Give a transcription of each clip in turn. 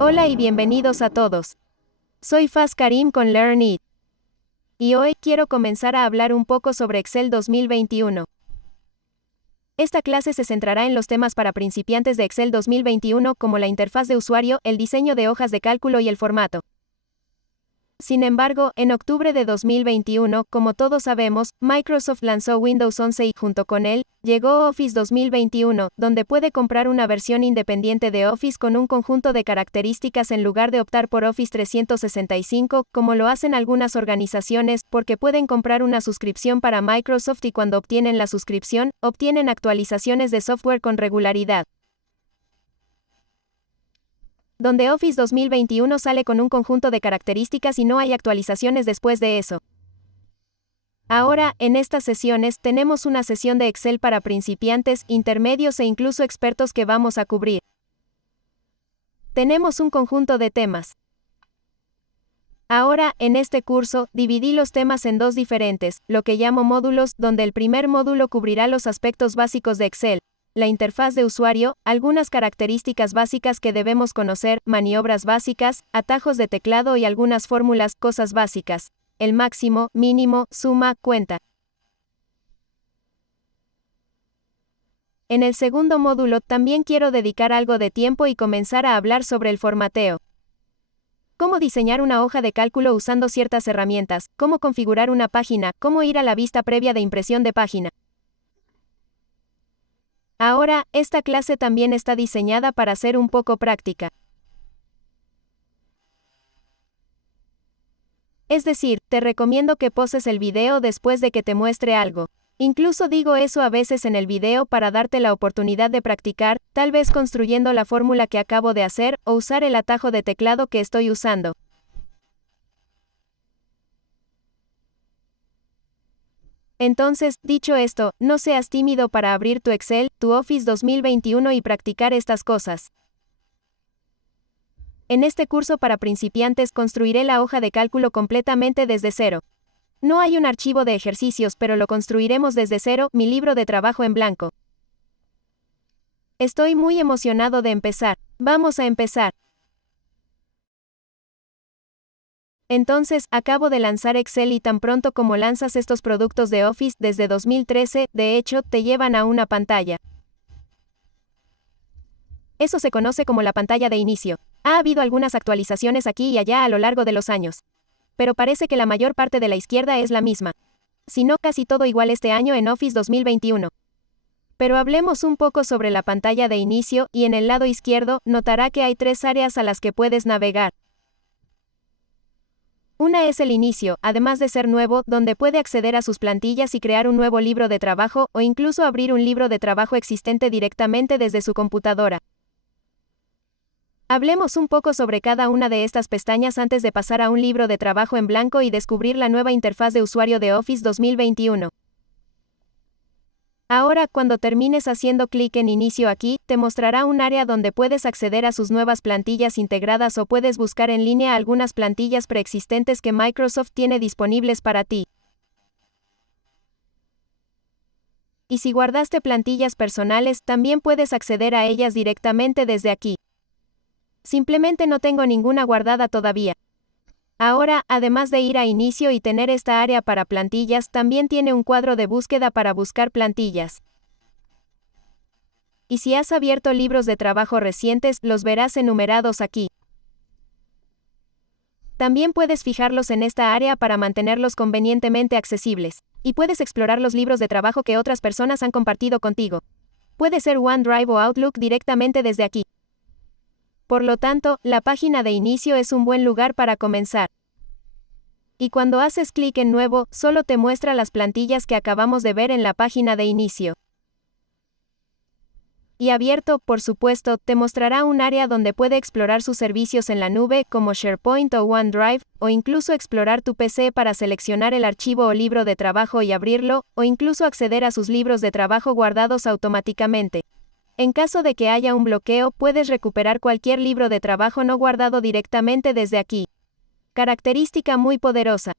Hola y bienvenidos a todos. Soy Faz Karim con Learn It. Y hoy quiero comenzar a hablar un poco sobre Excel 2021. Esta clase se centrará en los temas para principiantes de Excel 2021 como la interfaz de usuario, el diseño de hojas de cálculo y el formato. Sin embargo, en octubre de 2021, como todos sabemos, Microsoft lanzó Windows 11 y junto con él, llegó Office 2021, donde puede comprar una versión independiente de Office con un conjunto de características en lugar de optar por Office 365, como lo hacen algunas organizaciones, porque pueden comprar una suscripción para Microsoft y cuando obtienen la suscripción, obtienen actualizaciones de software con regularidad. Donde Office 2021 sale con un conjunto de características y no hay actualizaciones después de eso. Ahora, en estas sesiones, tenemos una sesión de Excel para principiantes, intermedios e incluso expertos que vamos a cubrir. Tenemos un conjunto de temas. Ahora, en este curso, dividí los temas en dos diferentes, lo que llamo módulos, donde el primer módulo cubrirá los aspectos básicos de Excel, la interfaz de usuario, algunas características básicas que debemos conocer, maniobras básicas, atajos de teclado y algunas fórmulas, cosas básicas. El máximo, mínimo, suma, cuenta. En el segundo módulo también quiero dedicar algo de tiempo y comenzar a hablar sobre el formateo. Cómo diseñar una hoja de cálculo usando ciertas herramientas, cómo configurar una página, cómo ir a la vista previa de impresión de página. Ahora, esta clase también está diseñada para ser un poco práctica. Es decir, te recomiendo que poses el video después de que te muestre algo. Incluso digo eso a veces en el video para darte la oportunidad de practicar, tal vez construyendo la fórmula que acabo de hacer, o usar el atajo de teclado que estoy usando. Entonces, dicho esto, no seas tímido para abrir tu Excel, tu Office 2021 y practicar estas cosas. En este curso para principiantes construiré la hoja de cálculo completamente desde cero. No hay un archivo de ejercicios, pero lo construiremos desde cero, mi libro de trabajo en blanco. Estoy muy emocionado de empezar. Vamos a empezar. Entonces, acabo de lanzar Excel y tan pronto como lanzas estos productos de Office desde 2013, de hecho, te llevan a una pantalla. Eso se conoce como la pantalla de inicio. Ha habido algunas actualizaciones aquí y allá a lo largo de los años. Pero parece que la mayor parte de la izquierda es la misma. Si no casi todo igual este año en Office 2021. Pero hablemos un poco sobre la pantalla de inicio, y en el lado izquierdo, notará que hay tres áreas a las que puedes navegar. Una es el inicio, además de ser nuevo, donde puede acceder a sus plantillas y crear un nuevo libro de trabajo, o incluso abrir un libro de trabajo existente directamente desde su computadora. Hablemos un poco sobre cada una de estas pestañas antes de pasar a un libro de trabajo en blanco y descubrir la nueva interfaz de usuario de Office 2021. Ahora, cuando termines haciendo clic en Inicio aquí, te mostrará un área donde puedes acceder a sus nuevas plantillas integradas o puedes buscar en línea algunas plantillas preexistentes que Microsoft tiene disponibles para ti. Y si guardaste plantillas personales, también puedes acceder a ellas directamente desde aquí. Simplemente no tengo ninguna guardada todavía. Ahora, además de ir a Inicio y tener esta área para plantillas, también tiene un cuadro de búsqueda para buscar plantillas. Y si has abierto libros de trabajo recientes, los verás enumerados aquí. También puedes fijarlos en esta área para mantenerlos convenientemente accesibles. Y puedes explorar los libros de trabajo que otras personas han compartido contigo. Puede ser OneDrive o Outlook directamente desde aquí. Por lo tanto, la página de inicio es un buen lugar para comenzar. Y cuando haces clic en Nuevo, solo te muestra las plantillas que acabamos de ver en la página de inicio. Y abierto, por supuesto, te mostrará un área donde puede explorar sus servicios en la nube, como SharePoint o OneDrive, o incluso explorar tu PC para seleccionar el archivo o libro de trabajo y abrirlo, o incluso acceder a sus libros de trabajo guardados automáticamente. En caso de que haya un bloqueo, puedes recuperar cualquier libro de trabajo no guardado directamente desde aquí. Característica muy poderosa.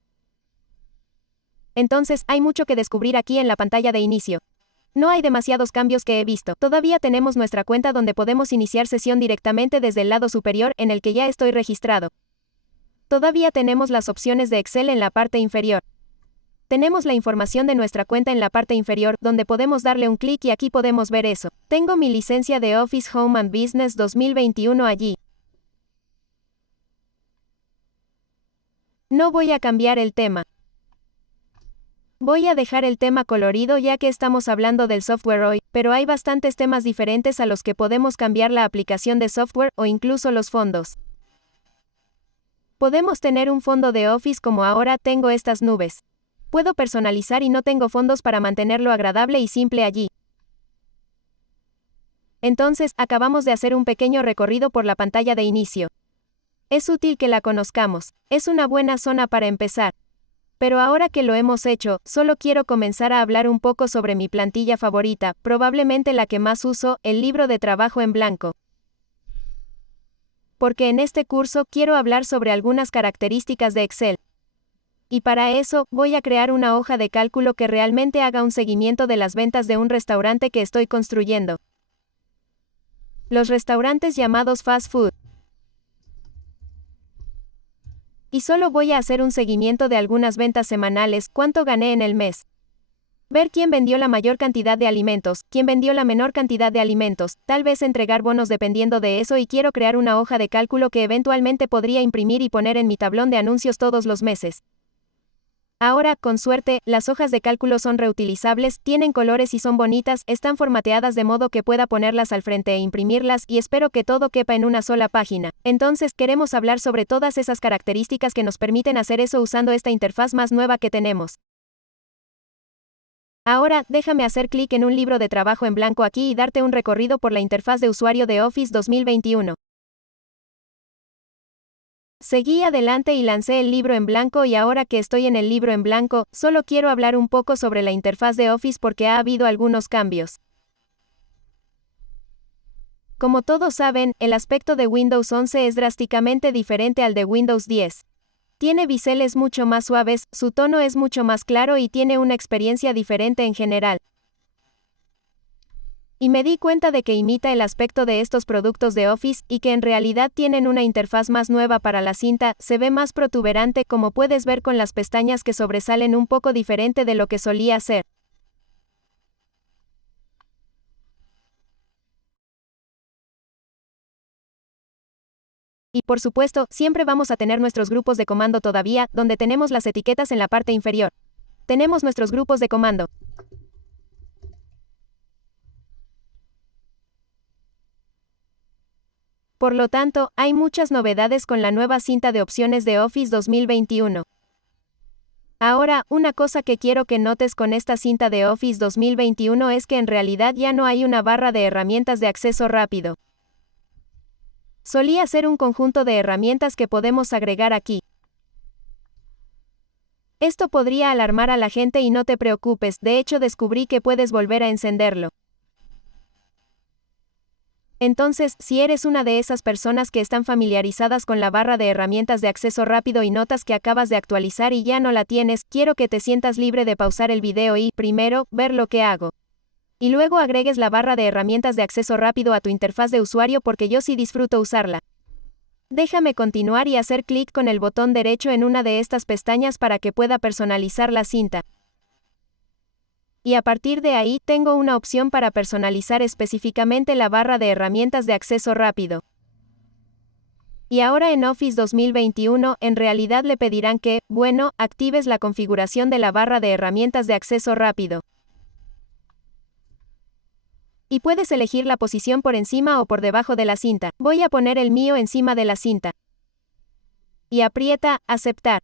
Entonces, hay mucho que descubrir aquí en la pantalla de inicio. No hay demasiados cambios que he visto. Todavía tenemos nuestra cuenta donde podemos iniciar sesión directamente desde el lado superior en el que ya estoy registrado. Todavía tenemos las opciones de Excel en la parte inferior. Tenemos la información de nuestra cuenta en la parte inferior, donde podemos darle un clic y aquí podemos ver eso. Tengo mi licencia de Office Home and Business 2021 allí. No voy a cambiar el tema. Voy a dejar el tema colorido ya que estamos hablando del software hoy, pero hay bastantes temas diferentes a los que podemos cambiar la aplicación de software o incluso los fondos. Podemos tener un fondo de Office como ahora tengo estas nubes. Puedo personalizar y no tengo fondos para mantenerlo agradable y simple allí. Entonces, acabamos de hacer un pequeño recorrido por la pantalla de inicio. Es útil que la conozcamos. Es una buena zona para empezar. Pero ahora que lo hemos hecho, solo quiero comenzar a hablar un poco sobre mi plantilla favorita, probablemente la que más uso, el libro de trabajo en blanco. Porque en este curso quiero hablar sobre algunas características de Excel. Y para eso, voy a crear una hoja de cálculo que realmente haga un seguimiento de las ventas de un restaurante que estoy construyendo. Los restaurantes llamados fast food. Y solo voy a hacer un seguimiento de algunas ventas semanales, cuánto gané en el mes. Ver quién vendió la mayor cantidad de alimentos, quién vendió la menor cantidad de alimentos, tal vez entregar bonos dependiendo de eso y quiero crear una hoja de cálculo que eventualmente podría imprimir y poner en mi tablón de anuncios todos los meses. Ahora, con suerte, las hojas de cálculo son reutilizables, tienen colores y son bonitas, están formateadas de modo que pueda ponerlas al frente e imprimirlas y espero que todo quepa en una sola página. Entonces, queremos hablar sobre todas esas características que nos permiten hacer eso usando esta interfaz más nueva que tenemos. Ahora, déjame hacer clic en un libro de trabajo en blanco aquí y darte un recorrido por la interfaz de usuario de Office 2021. Seguí adelante y lancé el libro en blanco y ahora que estoy en el libro en blanco, solo quiero hablar un poco sobre la interfaz de Office porque ha habido algunos cambios. Como todos saben, el aspecto de Windows 11 es drásticamente diferente al de Windows 10. Tiene biseles mucho más suaves, su tono es mucho más claro y tiene una experiencia diferente en general. Y me di cuenta de que imita el aspecto de estos productos de Office, y que en realidad tienen una interfaz más nueva para la cinta, se ve más protuberante como puedes ver con las pestañas que sobresalen un poco diferente de lo que solía ser. Y por supuesto, siempre vamos a tener nuestros grupos de comando todavía, donde tenemos las etiquetas en la parte inferior. Tenemos nuestros grupos de comando. Por lo tanto, hay muchas novedades con la nueva cinta de opciones de Office 2021. Ahora, una cosa que quiero que notes con esta cinta de Office 2021 es que en realidad ya no hay una barra de herramientas de acceso rápido. Solía ser un conjunto de herramientas que podemos agregar aquí. Esto podría alarmar a la gente y no te preocupes, de hecho descubrí que puedes volver a encenderlo. Entonces, si eres una de esas personas que están familiarizadas con la barra de herramientas de acceso rápido y notas que acabas de actualizar y ya no la tienes, quiero que te sientas libre de pausar el video y, primero, ver lo que hago. Y luego agregues la barra de herramientas de acceso rápido a tu interfaz de usuario porque yo sí disfruto usarla. Déjame continuar y hacer clic con el botón derecho en una de estas pestañas para que pueda personalizar la cinta. Y a partir de ahí, tengo una opción para personalizar específicamente la barra de herramientas de acceso rápido. Y ahora en Office 2021, en realidad le pedirán que, bueno, actives la configuración de la barra de herramientas de acceso rápido. Y puedes elegir la posición por encima o por debajo de la cinta. Voy a poner el mío encima de la cinta. Y aprieta, aceptar.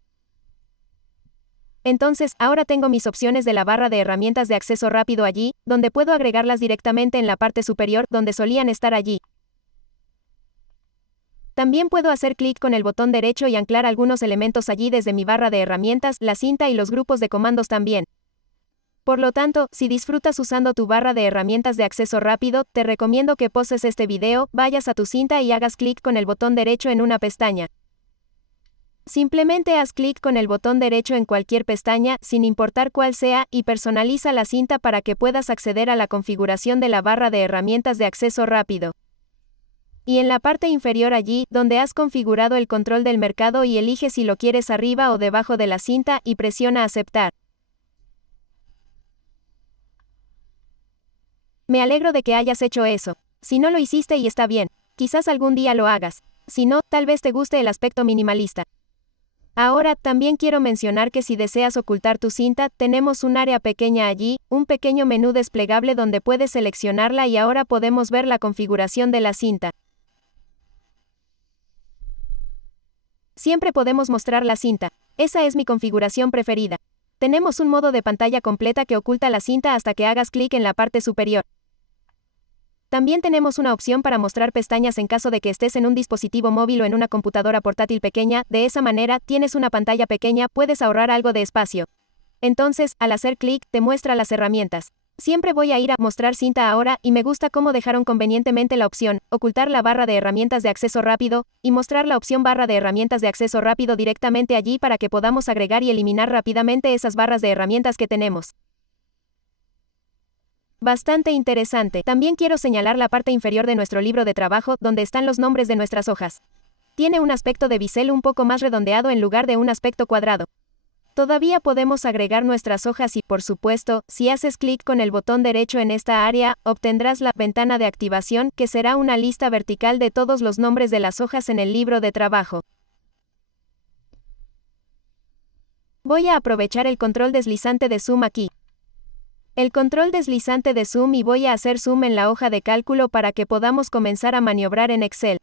Entonces, ahora tengo mis opciones de la barra de herramientas de acceso rápido allí, donde puedo agregarlas directamente en la parte superior, donde solían estar allí. También puedo hacer clic con el botón derecho y anclar algunos elementos allí desde mi barra de herramientas, la cinta y los grupos de comandos también. Por lo tanto, si disfrutas usando tu barra de herramientas de acceso rápido, te recomiendo que poses este video, vayas a tu cinta y hagas clic con el botón derecho en una pestaña. Simplemente haz clic con el botón derecho en cualquier pestaña, sin importar cuál sea, y personaliza la cinta para que puedas acceder a la configuración de la barra de herramientas de acceso rápido. Y en la parte inferior allí, donde has configurado el control del mercado y elige si lo quieres arriba o debajo de la cinta y presiona aceptar. Me alegro de que hayas hecho eso. Si no lo hiciste y está bien, quizás algún día lo hagas. Si no, tal vez te guste el aspecto minimalista. Ahora, también quiero mencionar que si deseas ocultar tu cinta, tenemos un área pequeña allí, un pequeño menú desplegable donde puedes seleccionarla y ahora podemos ver la configuración de la cinta. Siempre podemos mostrar la cinta. Esa es mi configuración preferida. Tenemos un modo de pantalla completa que oculta la cinta hasta que hagas clic en la parte superior. También tenemos una opción para mostrar pestañas en caso de que estés en un dispositivo móvil o en una computadora portátil pequeña, de esa manera, tienes una pantalla pequeña, puedes ahorrar algo de espacio. Entonces, al hacer clic, te muestra las herramientas. Siempre voy a ir a mostrar cinta ahora, y me gusta cómo dejaron convenientemente la opción, ocultar la barra de herramientas de acceso rápido, y mostrar la opción barra de herramientas de acceso rápido directamente allí para que podamos agregar y eliminar rápidamente esas barras de herramientas que tenemos. Bastante interesante. También quiero señalar la parte inferior de nuestro libro de trabajo, donde están los nombres de nuestras hojas. Tiene un aspecto de bisel un poco más redondeado en lugar de un aspecto cuadrado. Todavía podemos agregar nuestras hojas y, por supuesto, si haces clic con el botón derecho en esta área, obtendrás la ventana de activación, que será una lista vertical de todos los nombres de las hojas en el libro de trabajo. Voy a aprovechar el control deslizante de zoom aquí. El control deslizante de zoom y voy a hacer zoom en la hoja de cálculo para que podamos comenzar a maniobrar en Excel.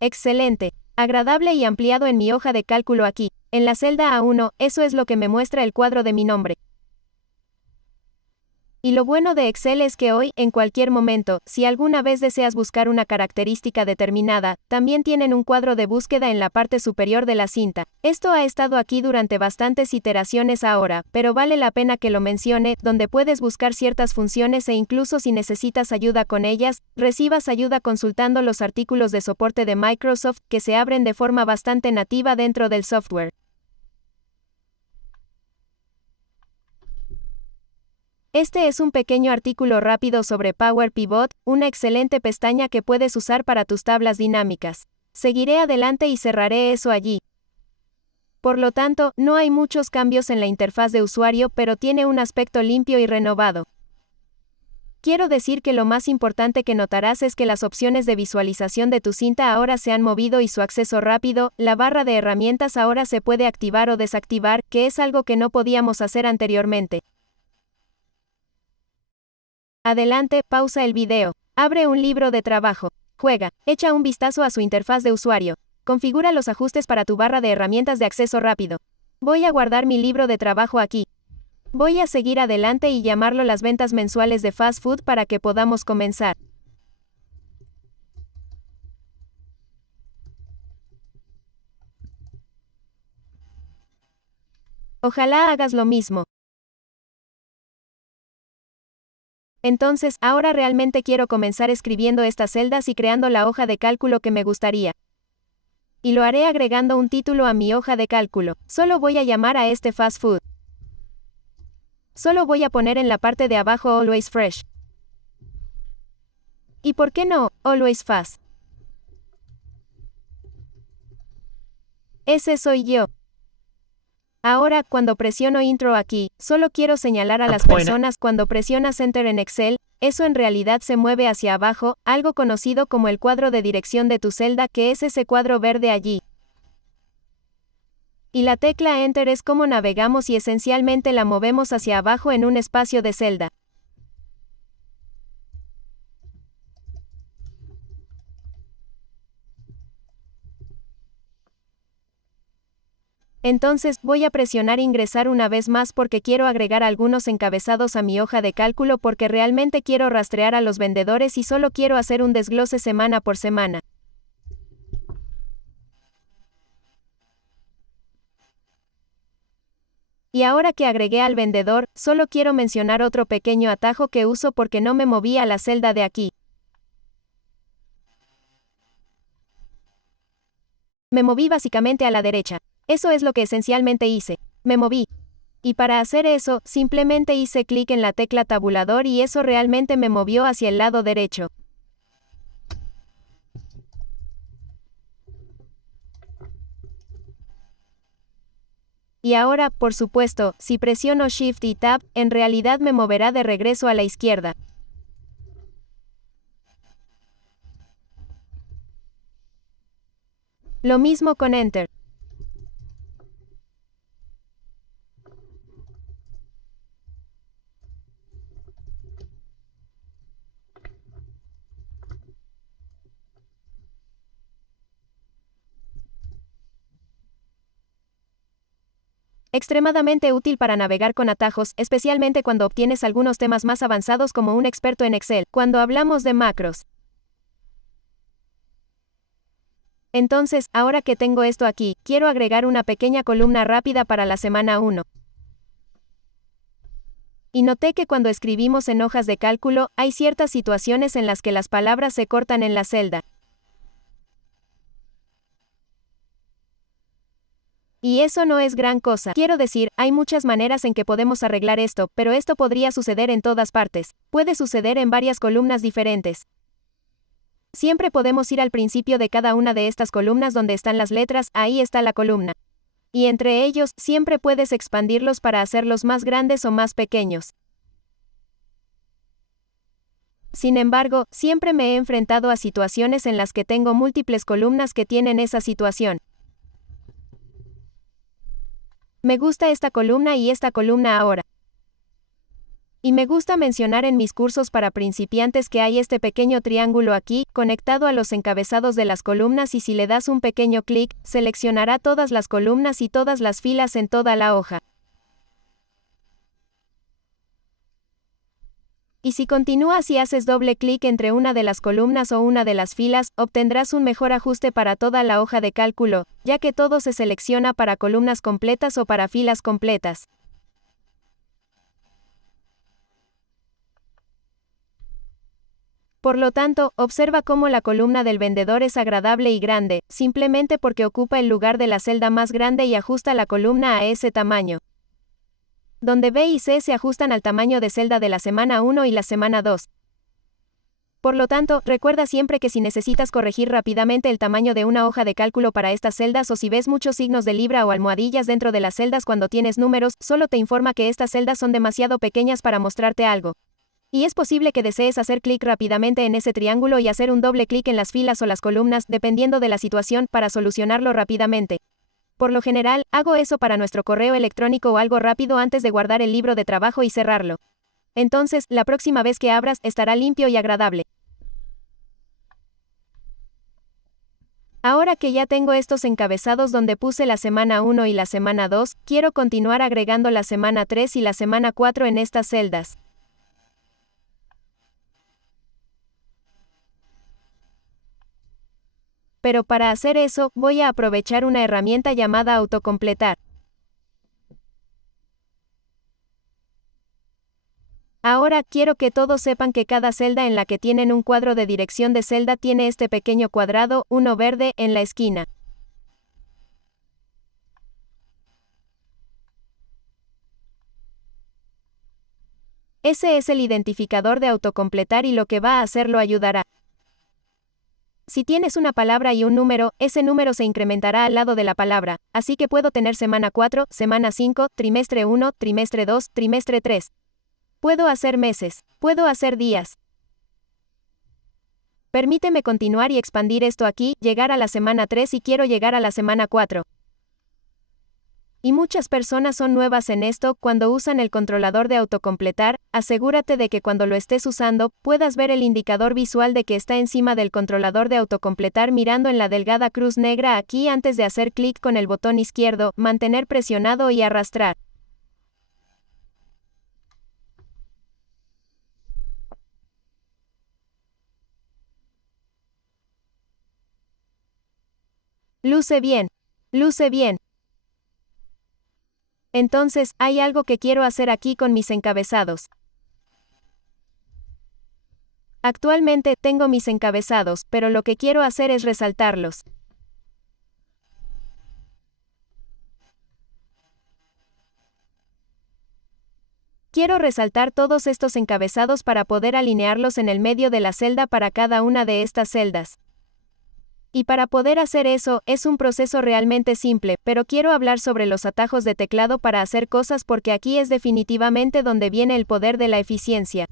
Excelente. Agradable y ampliado en mi hoja de cálculo aquí. En la celda A1, eso es lo que me muestra el cuadro de mi nombre. Y lo bueno de Excel es que hoy, en cualquier momento, si alguna vez deseas buscar una característica determinada, también tienen un cuadro de búsqueda en la parte superior de la cinta. Esto ha estado aquí durante bastantes iteraciones ahora, pero vale la pena que lo mencione, donde puedes buscar ciertas funciones e incluso si necesitas ayuda con ellas, recibas ayuda consultando los artículos de soporte de Microsoft que se abren de forma bastante nativa dentro del software. Este es un pequeño artículo rápido sobre Power Pivot, una excelente pestaña que puedes usar para tus tablas dinámicas. Seguiré adelante y cerraré eso allí. Por lo tanto, no hay muchos cambios en la interfaz de usuario, pero tiene un aspecto limpio y renovado. Quiero decir que lo más importante que notarás es que las opciones de visualización de tu cinta ahora se han movido y su acceso rápido, la barra de herramientas ahora se puede activar o desactivar, que es algo que no podíamos hacer anteriormente. Adelante, pausa el video. Abre un libro de trabajo. Juega. Echa un vistazo a su interfaz de usuario. Configura los ajustes para tu barra de herramientas de acceso rápido. Voy a guardar mi libro de trabajo aquí. Voy a seguir adelante y llamarlo las ventas mensuales de fast food para que podamos comenzar. Ojalá hagas lo mismo. Entonces, ahora realmente quiero comenzar escribiendo estas celdas y creando la hoja de cálculo que me gustaría. Y lo haré agregando un título a mi hoja de cálculo. Solo voy a llamar a este fast food. Solo voy a poner en la parte de abajo Always Fresh. ¿Y por qué no, Always Fast? Ese soy yo. Ahora, cuando presiono Intro aquí, solo quiero señalar a las personas cuando presionas Enter en Excel, eso en realidad se mueve hacia abajo, algo conocido como el cuadro de dirección de tu celda, que es ese cuadro verde allí. Y la tecla Enter es como navegamos y esencialmente la movemos hacia abajo en un espacio de celda. Entonces, voy a presionar ingresar una vez más porque quiero agregar algunos encabezados a mi hoja de cálculo porque realmente quiero rastrear a los vendedores y solo quiero hacer un desglose semana por semana. Y ahora que agregué al vendedor, solo quiero mencionar otro pequeño atajo que uso porque no me moví a la celda de aquí. Me moví básicamente a la derecha. Eso es lo que esencialmente hice. Me moví. Y para hacer eso, simplemente hice clic en la tecla tabulador y eso realmente me movió hacia el lado derecho. Y ahora, por supuesto, si presiono Shift y Tab, en realidad me moverá de regreso a la izquierda. Lo mismo con Enter. Extremadamente útil para navegar con atajos, especialmente cuando obtienes algunos temas más avanzados como un experto en Excel, cuando hablamos de macros. Entonces, ahora que tengo esto aquí, quiero agregar una pequeña columna rápida para la semana 1. Y noté que cuando escribimos en hojas de cálculo, hay ciertas situaciones en las que las palabras se cortan en la celda. Y eso no es gran cosa. Quiero decir, hay muchas maneras en que podemos arreglar esto, pero esto podría suceder en todas partes. Puede suceder en varias columnas diferentes. Siempre podemos ir al principio de cada una de estas columnas donde están las letras, ahí está la columna. Y entre ellos, siempre puedes expandirlos para hacerlos más grandes o más pequeños. Sin embargo, siempre me he enfrentado a situaciones en las que tengo múltiples columnas que tienen esa situación. Me gusta esta columna y esta columna ahora. Y me gusta mencionar en mis cursos para principiantes que hay este pequeño triángulo aquí, conectado a los encabezados de las columnas y si le das un pequeño clic, seleccionará todas las columnas y todas las filas en toda la hoja. Y si continúas y haces doble clic entre una de las columnas o una de las filas, obtendrás un mejor ajuste para toda la hoja de cálculo, ya que todo se selecciona para columnas completas o para filas completas. Por lo tanto, observa cómo la columna del vendedor es agradable y grande, simplemente porque ocupa el lugar de la celda más grande y ajusta la columna a ese tamaño. Donde B y C se ajustan al tamaño de celda de la semana 1 y la semana 2. Por lo tanto, recuerda siempre que si necesitas corregir rápidamente el tamaño de una hoja de cálculo para estas celdas o si ves muchos signos de libra o almohadillas dentro de las celdas cuando tienes números, solo te informa que estas celdas son demasiado pequeñas para mostrarte algo. Y es posible que desees hacer clic rápidamente en ese triángulo y hacer un doble clic en las filas o las columnas, dependiendo de la situación, para solucionarlo rápidamente. Por lo general, hago eso para nuestro correo electrónico o algo rápido antes de guardar el libro de trabajo y cerrarlo. Entonces, la próxima vez que abras, estará limpio y agradable. Ahora que ya tengo estos encabezados donde puse la semana 1 y la semana 2, quiero continuar agregando la semana 3 y la semana 4 en estas celdas. Pero para hacer eso, voy a aprovechar una herramienta llamada autocompletar. Ahora quiero que todos sepan que cada celda en la que tienen un cuadro de dirección de celda tiene este pequeño cuadrado, uno verde, en la esquina. Ese es el identificador de autocompletar y lo que va a hacer lo ayudará. Si tienes una palabra y un número, ese número se incrementará al lado de la palabra, así que puedo tener semana 4, semana 5, trimestre 1, trimestre 2, trimestre 3. Puedo hacer meses, puedo hacer días. Permíteme continuar y expandir esto aquí, llegar a la semana 3 y quiero llegar a la semana 4. Y muchas personas son nuevas en esto, cuando usan el controlador de autocompletar, asegúrate de que cuando lo estés usando, puedas ver el indicador visual de que está encima del controlador de autocompletar mirando en la delgada cruz negra aquí antes de hacer clic con el botón izquierdo, mantener presionado y arrastrar. Luce bien. Luce bien. Entonces, hay algo que quiero hacer aquí con mis encabezados. Actualmente tengo mis encabezados, pero lo que quiero hacer es resaltarlos. Quiero resaltar todos estos encabezados para poder alinearlos en el medio de la celda para cada una de estas celdas. Y para poder hacer eso, es un proceso realmente simple, pero quiero hablar sobre los atajos de teclado para hacer cosas porque aquí es definitivamente donde viene el poder de la eficiencia.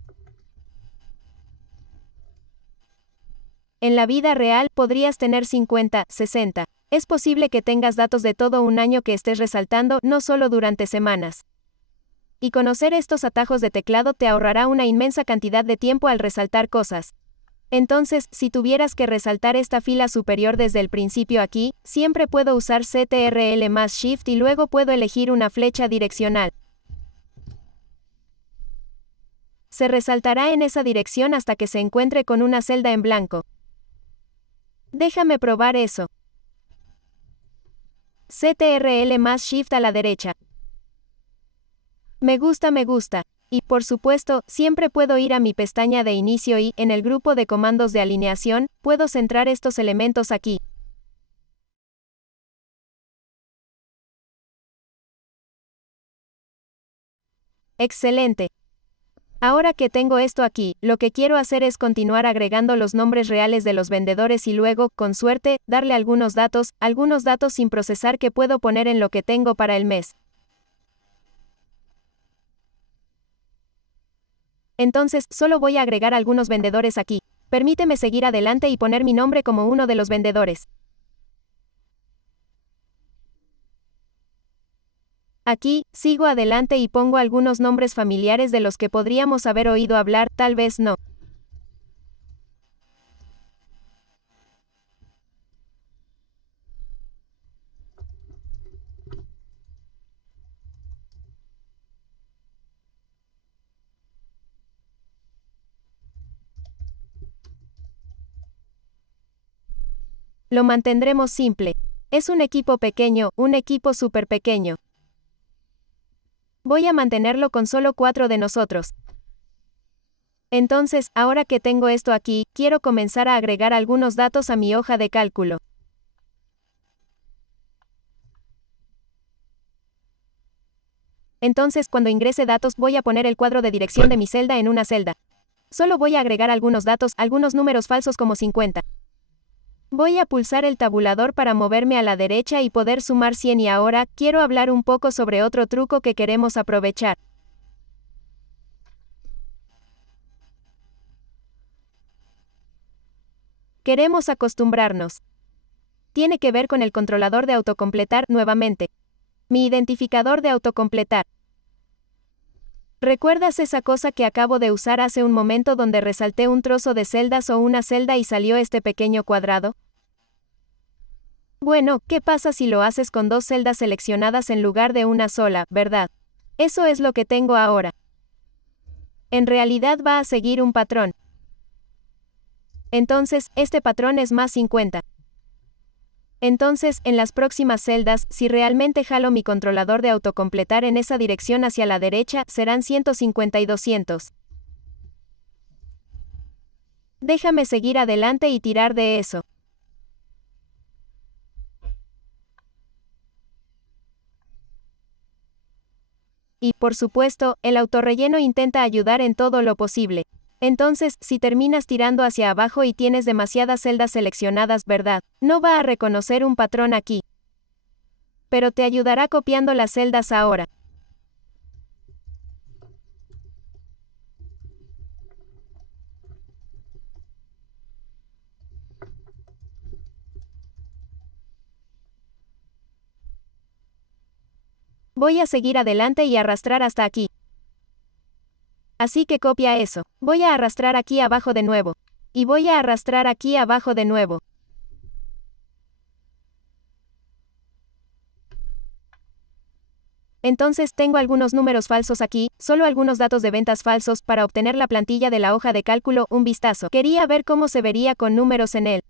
En la vida real, podrías tener 50, 60. Es posible que tengas datos de todo un año que estés resaltando, no solo durante semanas. Y conocer estos atajos de teclado te ahorrará una inmensa cantidad de tiempo al resaltar cosas. Entonces, si tuvieras que resaltar esta fila superior desde el principio aquí, siempre puedo usar CTRL más Shift y luego puedo elegir una flecha direccional. Se resaltará en esa dirección hasta que se encuentre con una celda en blanco. Déjame probar eso. CTRL más Shift a la derecha. Me gusta. Y, por supuesto, siempre puedo ir a mi pestaña de inicio y, en el grupo de comandos de alineación, puedo centrar estos elementos aquí. Excelente. Ahora que tengo esto aquí, lo que quiero hacer es continuar agregando los nombres reales de los vendedores y luego, con suerte, darle algunos datos sin procesar que puedo poner en lo que tengo para el mes. Entonces, solo voy a agregar algunos vendedores aquí. Permíteme seguir adelante y poner mi nombre como uno de los vendedores. Aquí, sigo adelante y pongo algunos nombres familiares de los que podríamos haber oído hablar, tal vez no. Lo mantendremos simple. Es un equipo pequeño, un equipo súper pequeño. Voy a mantenerlo con solo 4 de nosotros. Entonces, ahora que tengo esto aquí, quiero comenzar a agregar algunos datos a mi hoja de cálculo. Entonces, cuando ingrese datos, voy a poner el cuadro de dirección de mi celda en una celda. Solo voy a agregar algunos datos, algunos números falsos como 50. Voy a pulsar el tabulador para moverme a la derecha y poder sumar 100 y ahora, quiero hablar un poco sobre otro truco que queremos aprovechar. Queremos acostumbrarnos. Tiene que ver con el controlador de autocompletar, nuevamente. Mi identificador de autocompletar. ¿Recuerdas esa cosa que acabo de usar hace un momento donde resalté un trozo de celdas o una celda y salió este pequeño cuadrado? Bueno, ¿qué pasa si lo haces con 2 celdas seleccionadas en lugar de una sola, verdad? Eso es lo que tengo ahora. En realidad va a seguir un patrón. Entonces, este patrón es más 50. Entonces, en las próximas celdas, si realmente jalo mi controlador de autocompletar en esa dirección hacia la derecha, serán 150 y 200. Déjame seguir adelante y tirar de eso. Y, por supuesto, el autorrelleno intenta ayudar en todo lo posible. Entonces, si terminas tirando hacia abajo y tienes demasiadas celdas seleccionadas, ¿verdad? No va a reconocer un patrón aquí. Pero te ayudará copiando las celdas ahora. Voy a seguir adelante y arrastrar hasta aquí. Así que copia eso. Voy a arrastrar aquí abajo de nuevo. Y voy a arrastrar aquí abajo de nuevo. Entonces tengo algunos números falsos aquí, solo algunos datos de ventas falsos para obtener la plantilla de la hoja de cálculo, un vistazo. Quería ver cómo se vería con números en él.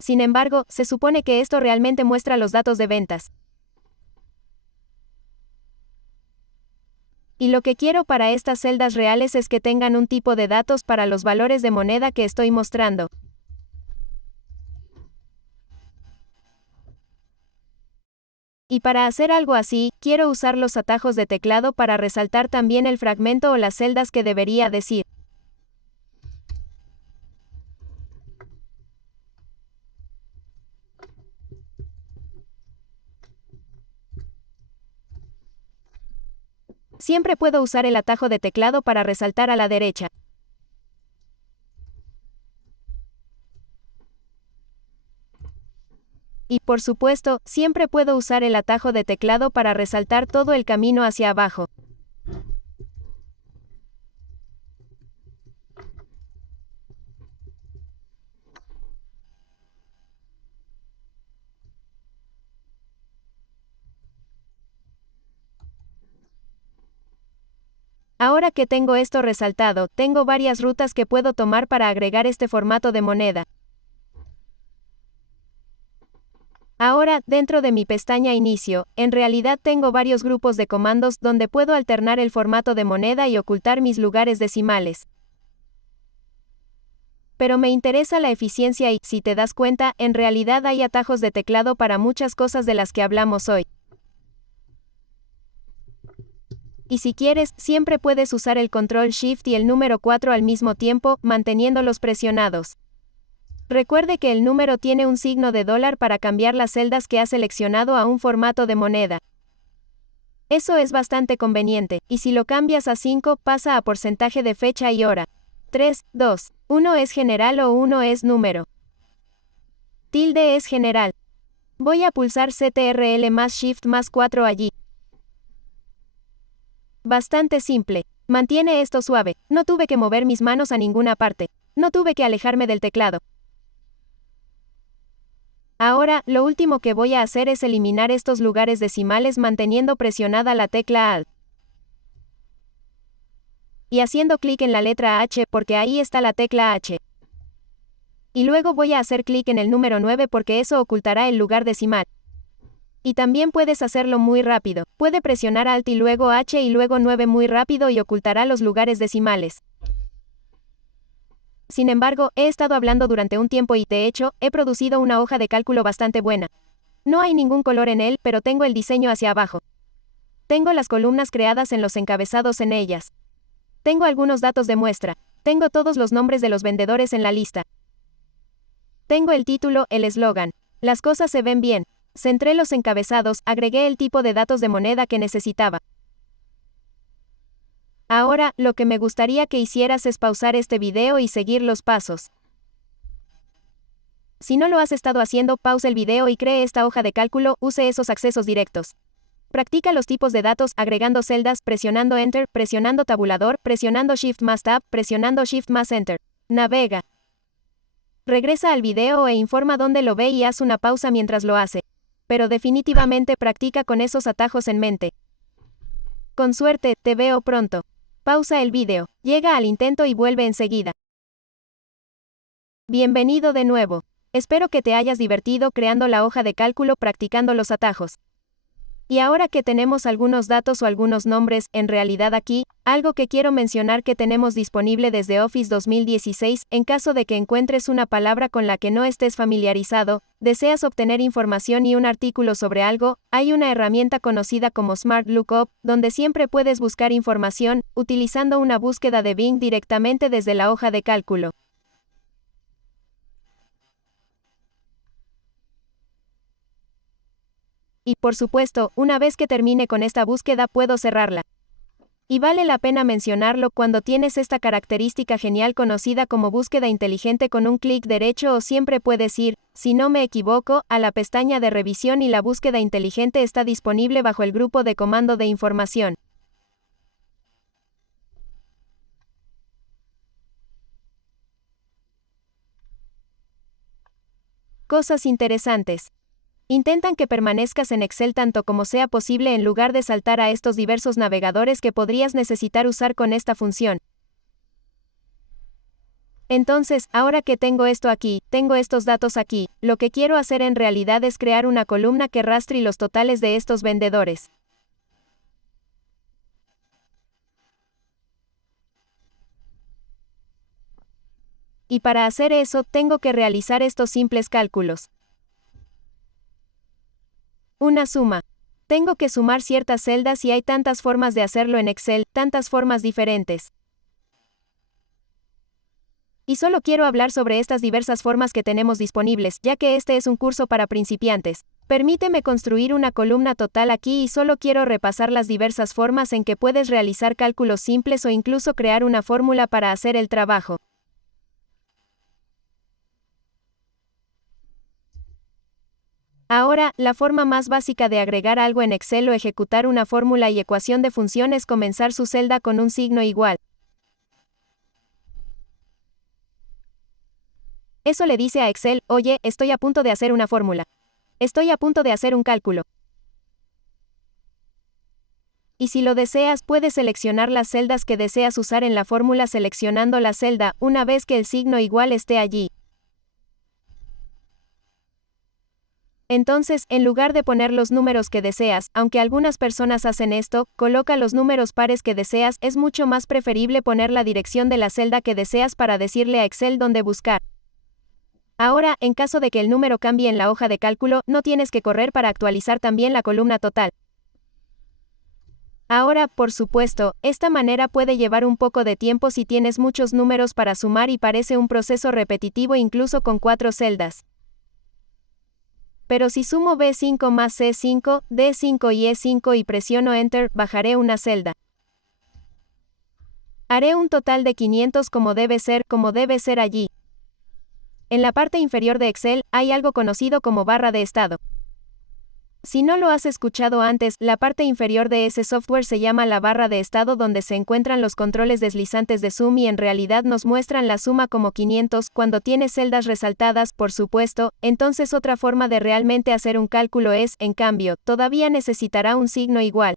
Sin embargo, se supone que esto realmente muestra los datos de ventas. Y lo que quiero para estas celdas reales es que tengan un tipo de datos para los valores de moneda que estoy mostrando. Y para hacer algo así, quiero usar los atajos de teclado para resaltar también el fragmento o las celdas que debería decir. Siempre puedo usar el atajo de teclado para resaltar a la derecha. Y por supuesto, siempre puedo usar el atajo de teclado para resaltar todo el camino hacia abajo. Ahora que tengo esto resaltado, tengo varias rutas que puedo tomar para agregar este formato de moneda. Ahora, dentro de mi pestaña Inicio, en realidad tengo varios grupos de comandos donde puedo alternar el formato de moneda y ocultar mis lugares decimales. Pero me interesa la eficiencia y, si te das cuenta, en realidad hay atajos de teclado para muchas cosas de las que hablamos hoy. Y si quieres, siempre puedes usar el control Shift y el número 4 al mismo tiempo, manteniéndolos presionados. Recuerde que el número tiene un signo de dólar para cambiar las celdas que ha seleccionado a un formato de moneda. Eso es bastante conveniente, y si lo cambias a 5, pasa a porcentaje de fecha y hora. 3, 2, 1 es general o 1 es número. Tilde es general. Voy a pulsar CTRL más Shift más 4 allí. Bastante simple. Mantiene esto suave. No tuve que mover mis manos a ninguna parte. No tuve que alejarme del teclado. Ahora, lo último que voy a hacer es eliminar estos lugares decimales manteniendo presionada la tecla Alt. Y haciendo clic en la letra H porque ahí está la tecla H. Y luego voy a hacer clic en el número 9 porque eso ocultará el lugar decimal. Y también puedes hacerlo muy rápido. Puede presionar Alt y luego H y luego 9 muy rápido y ocultará los lugares decimales. Sin embargo, he estado hablando durante un tiempo y, de hecho, he producido una hoja de cálculo bastante buena. No hay ningún color en él, pero tengo el diseño hacia abajo. Tengo las columnas creadas en los encabezados en ellas. Tengo algunos datos de muestra. Tengo todos los nombres de los vendedores en la lista. Tengo el título, el eslogan. Las cosas se ven bien. Centré los encabezados, agregué el tipo de datos de moneda que necesitaba. Ahora, lo que me gustaría que hicieras es pausar este video y seguir los pasos. Si no lo has estado haciendo, pausa el video y cree esta hoja de cálculo, use esos accesos directos. Practica los tipos de datos agregando celdas, presionando Enter, presionando tabulador, presionando Shift más Tab, presionando Shift más Enter. Navega. Regresa al video e informa dónde lo ve y haz una pausa mientras lo hace. Pero definitivamente practica con esos atajos en mente. Con suerte, te veo pronto. Pausa el video, llega al intento y vuelve enseguida. Bienvenido de nuevo. Espero que te hayas divertido creando la hoja de cálculo practicando los atajos. Y ahora que tenemos algunos datos o algunos nombres, en realidad aquí, algo que quiero mencionar que tenemos disponible desde Office 2016, en caso de que encuentres una palabra con la que no estés familiarizado, deseas obtener información y un artículo sobre algo, hay una herramienta conocida como Smart Lookup, donde siempre puedes buscar información, utilizando una búsqueda de Bing directamente desde la hoja de cálculo. Y, por supuesto, una vez que termine con esta búsqueda puedo cerrarla. Y vale la pena mencionarlo cuando tienes esta característica genial conocida como búsqueda inteligente con un clic derecho o siempre puedes ir, si no me equivoco, a la pestaña de revisión y la búsqueda inteligente está disponible bajo el grupo de comando de información. Cosas interesantes. Intentan que permanezcas en Excel tanto como sea posible en lugar de saltar a estos diversos navegadores que podrías necesitar usar con esta función. Entonces, ahora que tengo esto aquí, tengo estos datos aquí, lo que quiero hacer en realidad es crear una columna que rastre los totales de estos vendedores. Y para hacer eso, tengo que realizar estos simples cálculos. Una suma. Tengo que sumar ciertas celdas y hay tantas formas de hacerlo en Excel, tantas formas diferentes. Y solo quiero hablar sobre estas diversas formas que tenemos disponibles, ya que este es un curso para principiantes. Permíteme construir una columna total aquí y solo quiero repasar las diversas formas en que puedes realizar cálculos simples o incluso crear una fórmula para hacer el trabajo. Ahora, la forma más básica de agregar algo en Excel o ejecutar una fórmula y ecuación de función es comenzar su celda con un signo igual. Eso le dice a Excel, oye, estoy a punto de hacer una fórmula. Estoy a punto de hacer un cálculo. Y si lo deseas, puedes seleccionar las celdas que deseas usar en la fórmula seleccionando la celda, una vez que el signo igual esté allí. Entonces, en lugar de poner los números que deseas, aunque algunas personas hacen esto, coloca los números pares que deseas, es mucho más preferible poner la dirección de la celda que deseas para decirle a Excel dónde buscar. Ahora, en caso de que el número cambie en la hoja de cálculo, no tienes que correr para actualizar también la columna total. Ahora, por supuesto, esta manera puede llevar un poco de tiempo si tienes muchos números para sumar y parece un proceso repetitivo incluso con 4 celdas. Pero si sumo B5 más C5, D5 y E5 y presiono Enter, bajaré una celda. Haré un total de 500 como debe ser allí. En la parte inferior de Excel, hay algo conocido como barra de estado. Si no lo has escuchado antes, la parte inferior de ese software se llama la barra de estado donde se encuentran los controles deslizantes de zoom y en realidad nos muestran la suma como 500 cuando tiene celdas resaltadas, por supuesto, entonces otra forma de realmente hacer un cálculo es, en cambio, todavía necesitará un signo igual.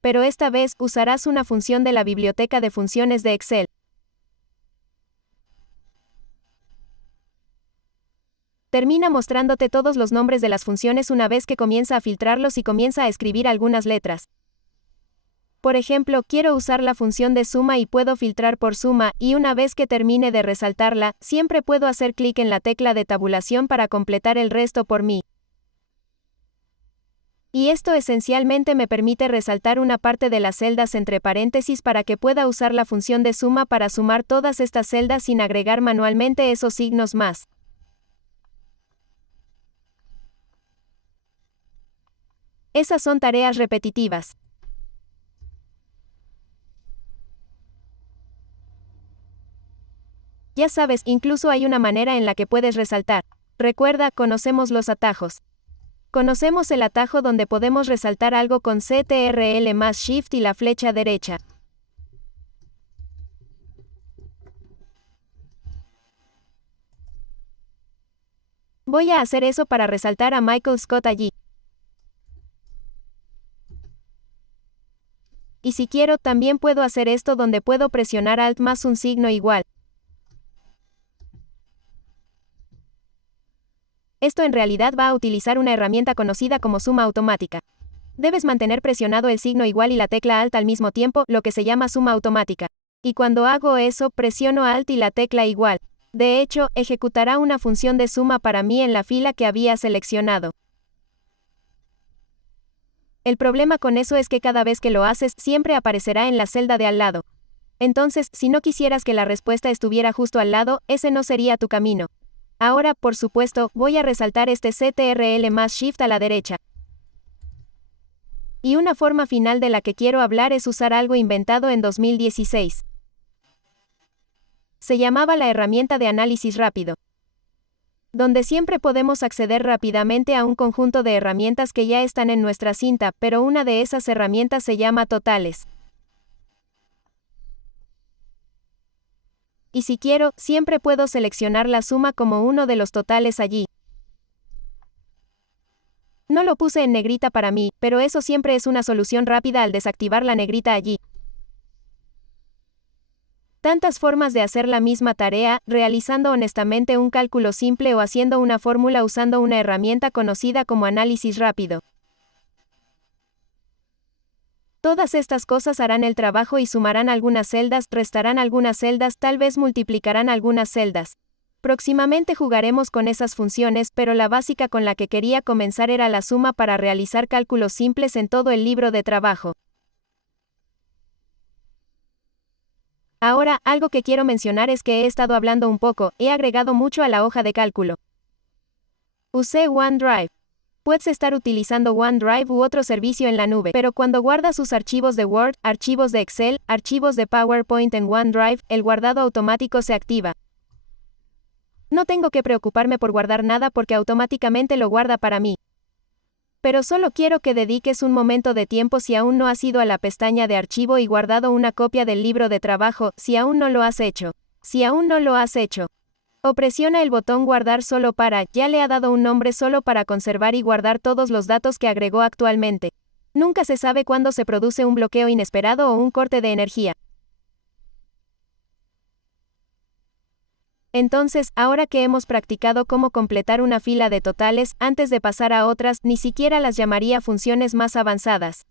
Pero esta vez usarás una función de la biblioteca de funciones de Excel. Termina mostrándote todos los nombres de las funciones una vez que comienza a filtrarlos y comienza a escribir algunas letras. Por ejemplo, quiero usar la función de suma y puedo filtrar por suma, y una vez que termine de resaltarla, siempre puedo hacer clic en la tecla de tabulación para completar el resto por mí. Y esto esencialmente me permite resaltar una parte de las celdas entre paréntesis para que pueda usar la función de suma para sumar todas estas celdas sin agregar manualmente esos signos más. Esas son tareas repetitivas. Ya sabes, incluso hay una manera en la que puedes resaltar. Recuerda, conocemos los atajos. Conocemos el atajo donde podemos resaltar algo con CTRL más Shift y la flecha derecha. Voy a hacer eso para resaltar a Michael Scott allí. Y si quiero, también puedo hacer esto donde puedo presionar Alt más un signo igual. Esto en realidad va a utilizar una herramienta conocida como suma automática. Debes mantener presionado el signo igual y la tecla Alt al mismo tiempo, lo que se llama suma automática. Y cuando hago eso, presiono Alt y la tecla igual. De hecho, ejecutará una función de suma para mí en la fila que había seleccionado. El problema con eso es que cada vez que lo haces, siempre aparecerá en la celda de al lado. Entonces, si no quisieras que la respuesta estuviera justo al lado, ese no sería tu camino. Ahora, por supuesto, voy a resaltar este CTRL más Shift a la derecha. Y una forma final de la que quiero hablar es usar algo inventado en 2016. Se llamaba la herramienta de análisis rápido, donde siempre podemos acceder rápidamente a un conjunto de herramientas que ya están en nuestra cinta, pero una de esas herramientas se llama totales. Y si quiero, siempre puedo seleccionar la suma como uno de los totales allí. No lo puse en negrita para mí, pero eso siempre es una solución rápida al desactivar la negrita allí. Tantas formas de hacer la misma tarea, realizando honestamente un cálculo simple o haciendo una fórmula usando una herramienta conocida como análisis rápido. Todas estas cosas harán el trabajo y sumarán algunas celdas, restarán algunas celdas, tal vez multiplicarán algunas celdas. Próximamente jugaremos con esas funciones, pero la básica con la que quería comenzar era la suma para realizar cálculos simples en todo el libro de trabajo. Ahora, algo que quiero mencionar es que he estado hablando un poco, he agregado mucho a la hoja de cálculo. Usé OneDrive. Puedes estar utilizando OneDrive u otro servicio en la nube, pero cuando guardas sus archivos de Word, archivos de Excel, archivos de PowerPoint en OneDrive, el guardado automático se activa. No tengo que preocuparme por guardar nada porque automáticamente lo guarda para mí. Pero solo quiero que dediques un momento de tiempo si aún no has ido a la pestaña de archivo y guardado una copia del libro de trabajo, si aún no lo has hecho. Si aún no lo has hecho. O presiona el botón guardar solo para, ya le ha dado un nombre solo para conservar y guardar todos los datos que agregó actualmente. Nunca se sabe cuándo se produce un bloqueo inesperado o un corte de energía. Entonces, ahora que hemos practicado cómo completar una fila de totales, antes de pasar a otras, ni siquiera las llamaría funciones más avanzadas.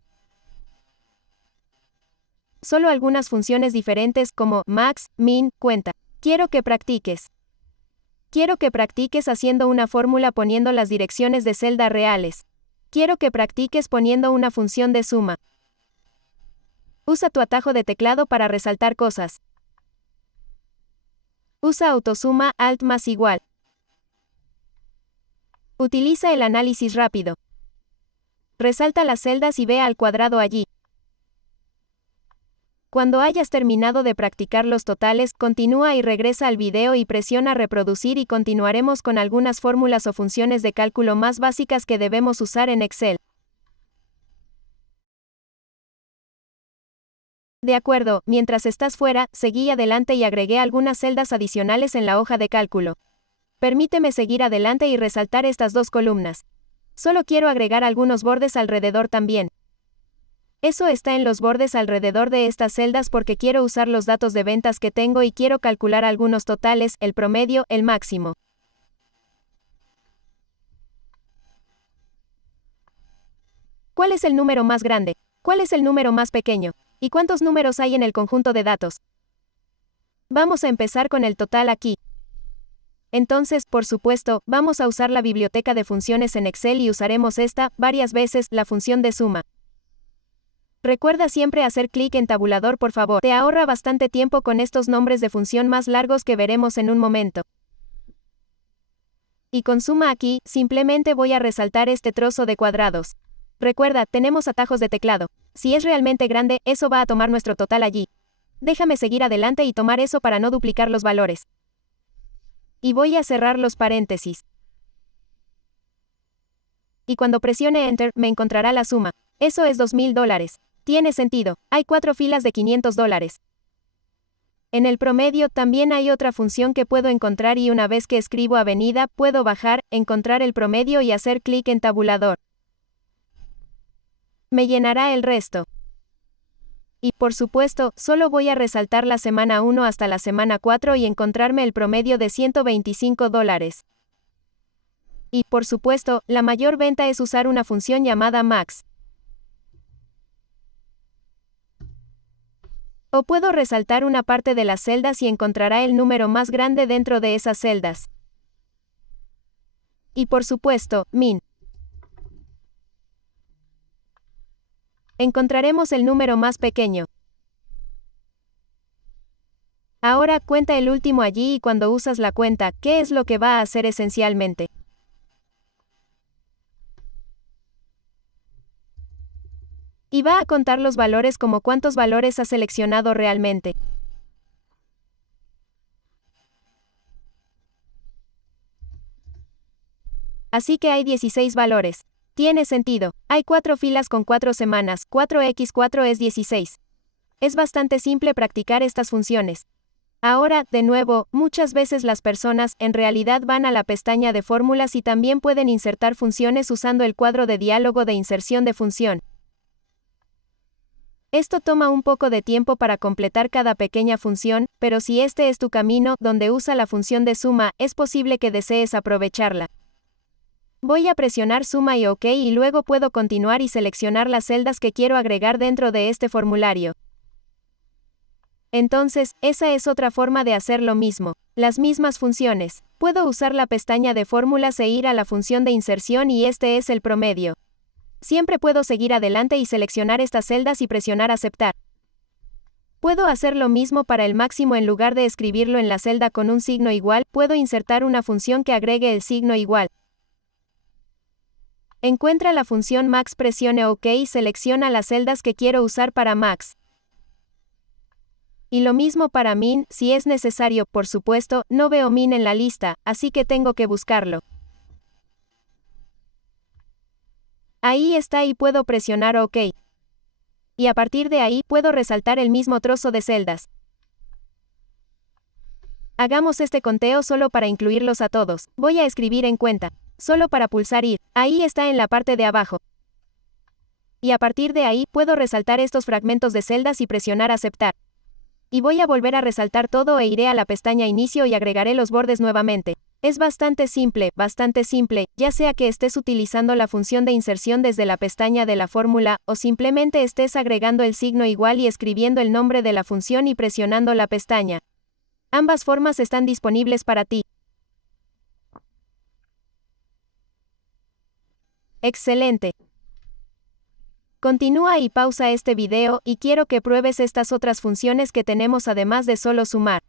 Solo algunas funciones diferentes como max, min, cuenta. Quiero que practiques. Quiero que practiques haciendo una fórmula poniendo las direcciones de celda reales. Quiero que practiques poniendo una función de suma. Usa tu atajo de teclado para resaltar cosas. Usa autosuma, alt más igual. Utiliza el análisis rápido. Resalta las celdas y ve al cuadrado allí. Cuando hayas terminado de practicar los totales, continúa y regresa al video y presiona reproducir y continuaremos con algunas fórmulas o funciones de cálculo más básicas que debemos usar en Excel. De acuerdo, mientras estás fuera, seguí adelante y agregué algunas celdas adicionales en la hoja de cálculo. Permíteme seguir adelante y resaltar estas dos columnas. Solo quiero agregar algunos bordes alrededor también. Eso está en los bordes alrededor de estas celdas porque quiero usar los datos de ventas que tengo y quiero calcular algunos totales, el promedio, el máximo. ¿Cuál es el número más grande? ¿Cuál es el número más pequeño? ¿Y cuántos números hay en el conjunto de datos? Vamos a empezar con el total aquí. Entonces, por supuesto, vamos a usar la biblioteca de funciones en Excel y usaremos esta, varias veces, la función de suma. Recuerda siempre hacer clic en tabulador por favor, te ahorra bastante tiempo con estos nombres de función más largos que veremos en un momento. Y con suma aquí, simplemente voy a resaltar este trozo de cuadrados. Recuerda, tenemos atajos de teclado. Si es realmente grande, eso va a tomar nuestro total allí. Déjame seguir adelante y tomar eso para no duplicar los valores. Y voy a cerrar los paréntesis. Y cuando presione Enter, me encontrará la suma. Eso es $2,000. Tiene sentido, hay 4 filas de $500. En el promedio también hay otra función que puedo encontrar y una vez que escribo avenida, puedo bajar, encontrar el promedio y hacer clic en tabulador. Me llenará el resto. Y, por supuesto, solo voy a resaltar la semana 1 hasta la semana 4 y encontrarme el promedio de $125. Y, por supuesto, la mayor venta es usar una función llamada max. O puedo resaltar una parte de las celdas y encontrará el número más grande dentro de esas celdas. Y, por supuesto, min. Encontraremos el número más pequeño. Ahora cuenta el último allí y cuando usas la cuenta, ¿qué es lo que va a hacer esencialmente? Y va a contar los valores como cuántos valores has seleccionado realmente. Así que hay 16 valores. Tiene sentido. Hay 4 filas con 4 semanas, 4x4 es 16. Es bastante simple practicar estas funciones. Ahora, de nuevo, muchas veces las personas, en realidad van a la pestaña de fórmulas y también pueden insertar funciones usando el cuadro de diálogo de inserción de función. Esto toma un poco de tiempo para completar cada pequeña función, pero si este es tu camino, donde usa la función de suma, es posible que desees aprovecharla. Voy a presionar suma y OK y luego puedo continuar y seleccionar las celdas que quiero agregar dentro de este formulario. Entonces, esa es otra forma de hacer lo mismo. Las mismas funciones. Puedo usar la pestaña de fórmulas e ir a la función de inserción y este es el promedio. Siempre puedo seguir adelante y seleccionar estas celdas y presionar aceptar. Puedo hacer lo mismo para el máximo en lugar de escribirlo en la celda con un signo igual, puedo insertar una función que agregue el signo igual. Encuentra la función max, presione OK y selecciona las celdas que quiero usar para max. Y lo mismo para min, si es necesario, por supuesto, no veo min en la lista, así que tengo que buscarlo. Ahí está y puedo presionar OK. Y a partir de ahí, puedo resaltar el mismo trozo de celdas. Hagamos este conteo solo para incluirlos a todos. Voy a escribir en cuenta. Solo para pulsar ir. Ahí está en la parte de abajo. Y a partir de ahí, puedo resaltar estos fragmentos de celdas y presionar aceptar. Y voy a volver a resaltar todo e iré a la pestaña inicio y agregaré los bordes nuevamente. Es bastante simple, ya sea que estés utilizando la función de inserción desde la pestaña de la fórmula, o simplemente estés agregando el signo igual y escribiendo el nombre de la función y presionando la pestaña. Ambas formas están disponibles para ti. Excelente. Continúa y pausa este video y quiero que pruebes estas otras funciones que tenemos además de solo sumar.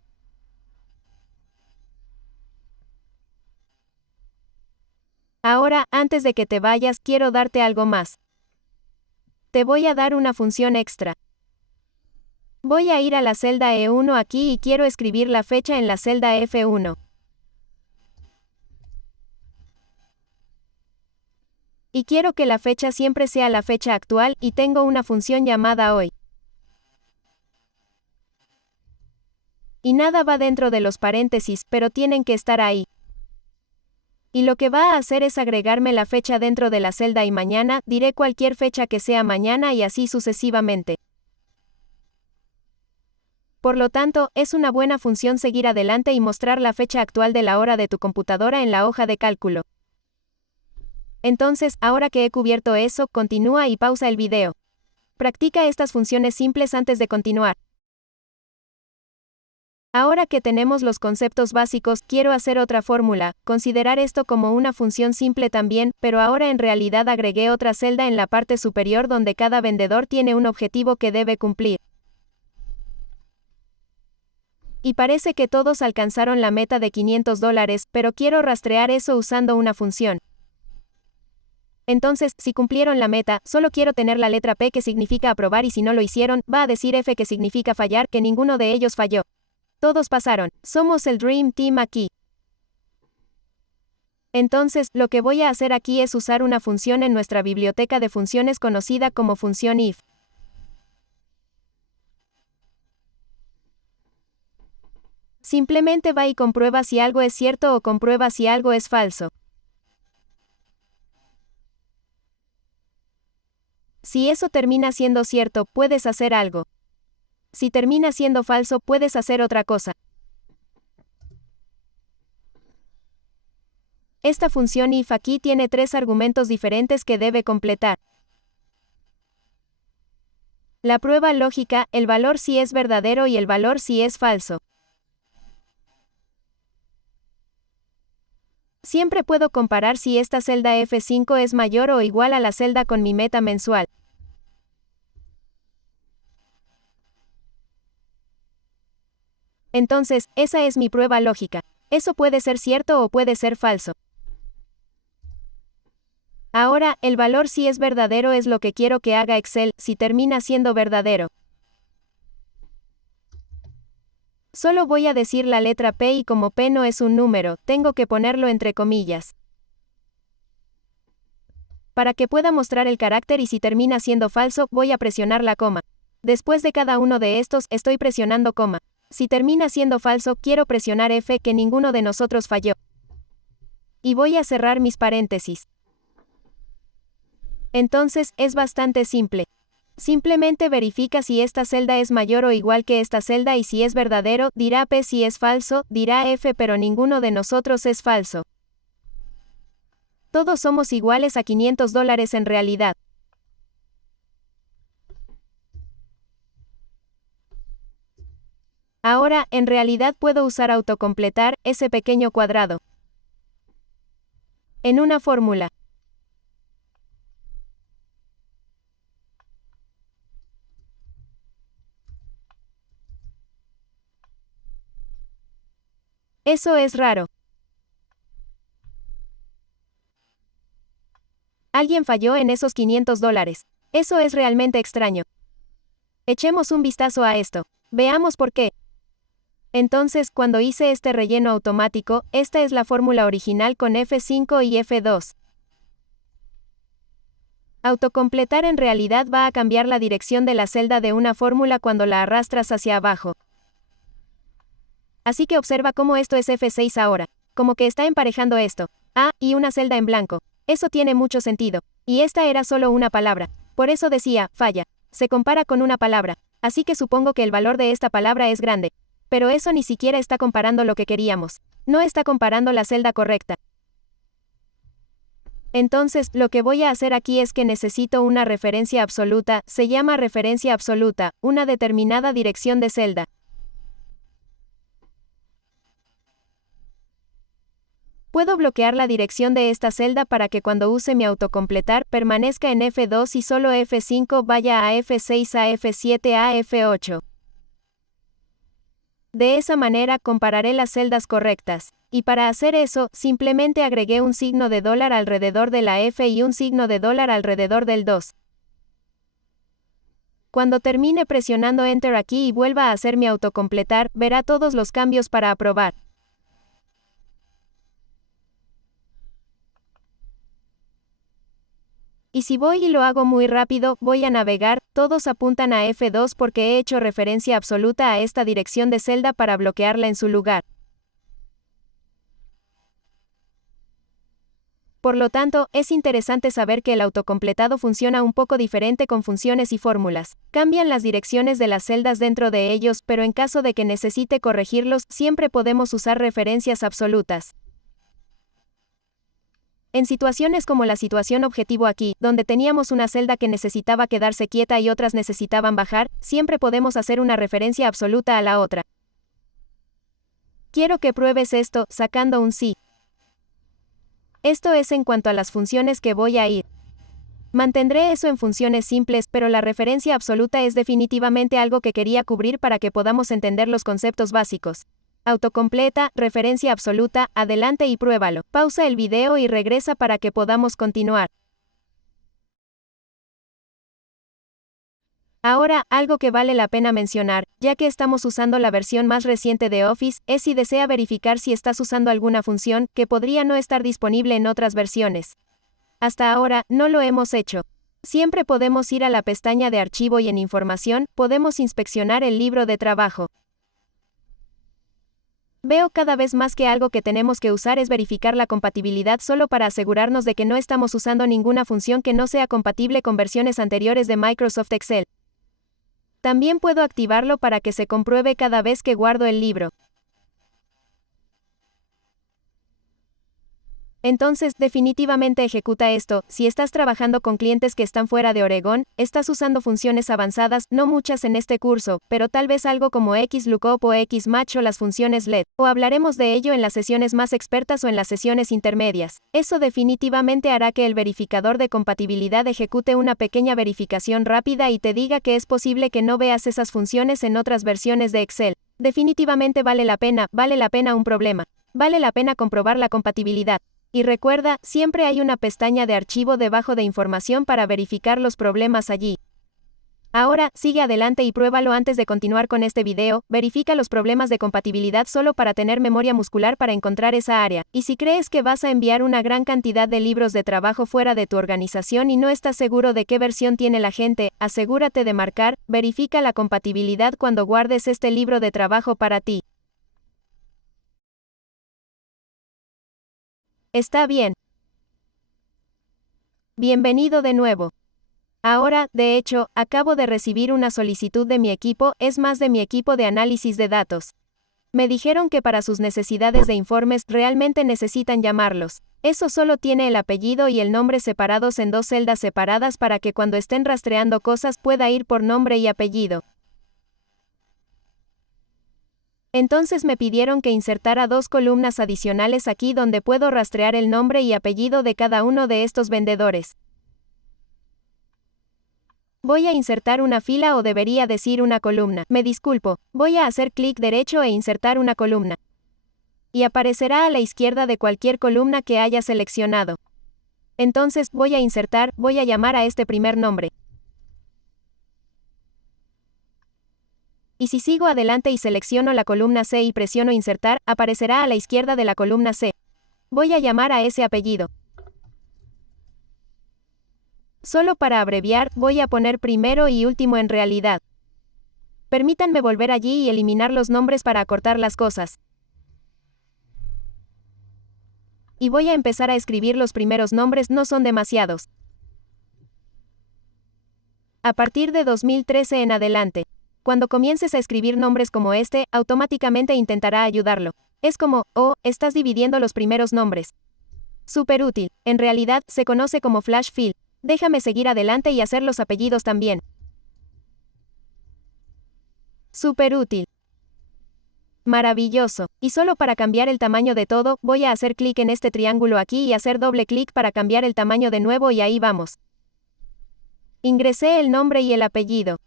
Ahora, antes de que te vayas, quiero darte algo más. Te voy a dar una función extra. Voy a ir a la celda E1 aquí y quiero escribir la fecha en la celda F1. Y quiero que la fecha siempre sea la fecha actual, y tengo una función llamada hoy. Y nada va dentro de los paréntesis, pero tienen que estar ahí. Y lo que va a hacer es agregarme la fecha dentro de la celda y mañana, diré cualquier fecha que sea mañana y así sucesivamente. Por lo tanto, es una buena función seguir adelante y mostrar la fecha actual de la hora de tu computadora en la hoja de cálculo. Entonces, ahora que he cubierto eso, continúa y pausa el video. Practica estas funciones simples antes de continuar. Ahora que tenemos los conceptos básicos, quiero hacer otra fórmula, considerar esto como una función simple también, pero ahora en realidad agregué otra celda en la parte superior donde cada vendedor tiene un objetivo que debe cumplir. Y parece que todos alcanzaron la meta de $500, pero quiero rastrear eso usando una función. Entonces, si cumplieron la meta, solo quiero tener la letra P que significa aprobar y si no lo hicieron, va a decir F que significa fallar, que ninguno de ellos falló. Todos pasaron. Somos el Dream Team aquí. Entonces, lo que voy a hacer aquí es usar una función en nuestra biblioteca de funciones conocida como función if. Simplemente va y comprueba si algo es cierto o comprueba si algo es falso. Si eso termina siendo cierto, puedes hacer algo. Si termina siendo falso, puedes hacer otra cosa. Esta función if aquí tiene 3 argumentos diferentes que debe completar. La prueba lógica, el valor si es verdadero y el valor si es falso. Siempre puedo comparar si esta celda F5 es mayor o igual a la celda con mi meta mensual. Entonces, esa es mi prueba lógica. Eso puede ser cierto o puede ser falso. Ahora, el valor si es verdadero es lo que quiero que haga Excel, si termina siendo verdadero. Solo voy a decir la letra P y como P no es un número, tengo que ponerlo entre comillas. Para que pueda mostrar el carácter y si termina siendo falso, voy a presionar la coma. Después de cada uno de estos, estoy presionando coma. Si termina siendo falso, quiero presionar F que ninguno de nosotros falló. Y voy a cerrar mis paréntesis. Entonces, es bastante simple. Simplemente verifica si esta celda es mayor o igual que esta celda y si es verdadero, dirá P, si es falso, dirá F, pero ninguno de nosotros es falso. Todos somos iguales a $500 en realidad. Ahora, en realidad puedo usar autocompletar, ese pequeño cuadrado, en una fórmula. Eso es raro. Alguien falló en esos $500. Eso es realmente extraño. Echemos un vistazo a esto. Veamos por qué. Entonces, cuando hice este relleno automático, esta es la fórmula original con F5 y F2. Autocompletar en realidad va a cambiar la dirección de la celda de una fórmula cuando la arrastras hacia abajo. Así que observa cómo esto es F6 ahora. Como que está emparejando esto. Y una celda en blanco. Eso tiene mucho sentido. Y esta era solo una palabra. Por eso decía, falla. Se compara con una palabra. Así que supongo que el valor de esta palabra es grande. Pero eso ni siquiera está comparando lo que queríamos. No está comparando la celda correcta. Entonces, lo que voy a hacer aquí es que necesito una referencia absoluta, se llama referencia absoluta, una determinada dirección de celda. Puedo bloquear la dirección de esta celda para que cuando use mi autocompletar permanezca en F2 y solo F5 vaya a F6 a F7 a F8. De esa manera compararé las celdas correctas. Y para hacer eso, simplemente agregué un signo de dólar alrededor de la F y un signo de dólar alrededor del 2. Cuando termine presionando Enter aquí y vuelva a hacer mi autocompletar, verá todos los cambios para aprobar. Y si voy y lo hago muy rápido, voy a navegar, todos apuntan a F2 porque he hecho referencia absoluta a esta dirección de celda para bloquearla en su lugar. Por lo tanto, es interesante saber que el autocompletado funciona un poco diferente con funciones y fórmulas. Cambian las direcciones de las celdas dentro de ellos, pero en caso de que necesite corregirlos, siempre podemos usar referencias absolutas. En situaciones como la situación objetivo aquí, donde teníamos una celda que necesitaba quedarse quieta y otras necesitaban bajar, siempre podemos hacer una referencia absoluta a la otra. Quiero que pruebes esto, sacando un sí. Esto es en cuanto a las funciones que voy a ir. Mantendré eso en funciones simples, pero la referencia absoluta es definitivamente algo que quería cubrir para que podamos entender los conceptos básicos. Autocompleta, referencia absoluta, adelante y pruébalo. Pausa el video y regresa para que podamos continuar. Ahora, algo que vale la pena mencionar, ya que estamos usando la versión más reciente de Office, es si desea verificar si estás usando alguna función que podría no estar disponible en otras versiones. Hasta ahora, no lo hemos hecho. Siempre podemos ir a la pestaña de archivo y en información, podemos inspeccionar el libro de trabajo. Veo cada vez más que algo que tenemos que usar es verificar la compatibilidad solo para asegurarnos de que no estamos usando ninguna función que no sea compatible con versiones anteriores de Microsoft Excel. También puedo activarlo para que se compruebe cada vez que guardo el libro. Entonces, definitivamente ejecuta esto. Si estás trabajando con clientes que están fuera de Oregón, estás usando funciones avanzadas, no muchas en este curso, pero tal vez algo como XLOOKUP o XMatch o las funciones LED, o hablaremos de ello en las sesiones más expertas o en las sesiones intermedias. Eso definitivamente hará que el verificador de compatibilidad ejecute una pequeña verificación rápida y te diga que es posible que no veas esas funciones en otras versiones de Excel. Definitivamente vale la pena un problema. Vale la pena comprobar la compatibilidad. Y recuerda, siempre hay una pestaña de archivo debajo de información para verificar los problemas allí. Ahora, sigue adelante y pruébalo antes de continuar con este video, verifica los problemas de compatibilidad solo para tener memoria muscular para encontrar esa área. Y si crees que vas a enviar una gran cantidad de libros de trabajo fuera de tu organización y no estás seguro de qué versión tiene la gente, asegúrate de marcar, verifica la compatibilidad cuando guardes este libro de trabajo para ti. Está bien. Bienvenido de nuevo. Ahora, de hecho, acabo de recibir una solicitud de mi equipo, es más de mi equipo de análisis de datos. Me dijeron que para sus necesidades de informes realmente necesitan llamarlos. Eso solo tiene el apellido y el nombre separados en dos celdas separadas para que cuando estén rastreando cosas pueda ir por nombre y apellido. Entonces me pidieron que insertara dos columnas adicionales aquí donde puedo rastrear el nombre y apellido de cada uno de estos vendedores. Voy a insertar una fila o debería decir una columna. Me disculpo, voy a hacer clic derecho e insertar una columna. Y aparecerá a la izquierda de cualquier columna que haya seleccionado. Entonces, voy a llamar a este primer nombre. Y si sigo adelante y selecciono la columna C y presiono insertar, aparecerá a la izquierda de la columna C. Voy a llamar a ese apellido. Solo para abreviar, voy a poner primero y último en realidad. Permítanme volver allí y eliminar los nombres para acortar las cosas. Y voy a empezar a escribir los primeros nombres, no son demasiados. A partir de 2013 en adelante. Cuando comiences a escribir nombres como este, automáticamente intentará ayudarlo. Es como, oh, estás dividiendo los primeros nombres. Súper útil. En realidad, se conoce como flash fill. Déjame seguir adelante y hacer los apellidos también. Súper útil. Maravilloso. Y solo para cambiar el tamaño de todo, voy a hacer clic en este triángulo aquí y hacer doble clic para cambiar el tamaño de nuevo y ahí vamos. Ingresé el nombre y el apellido.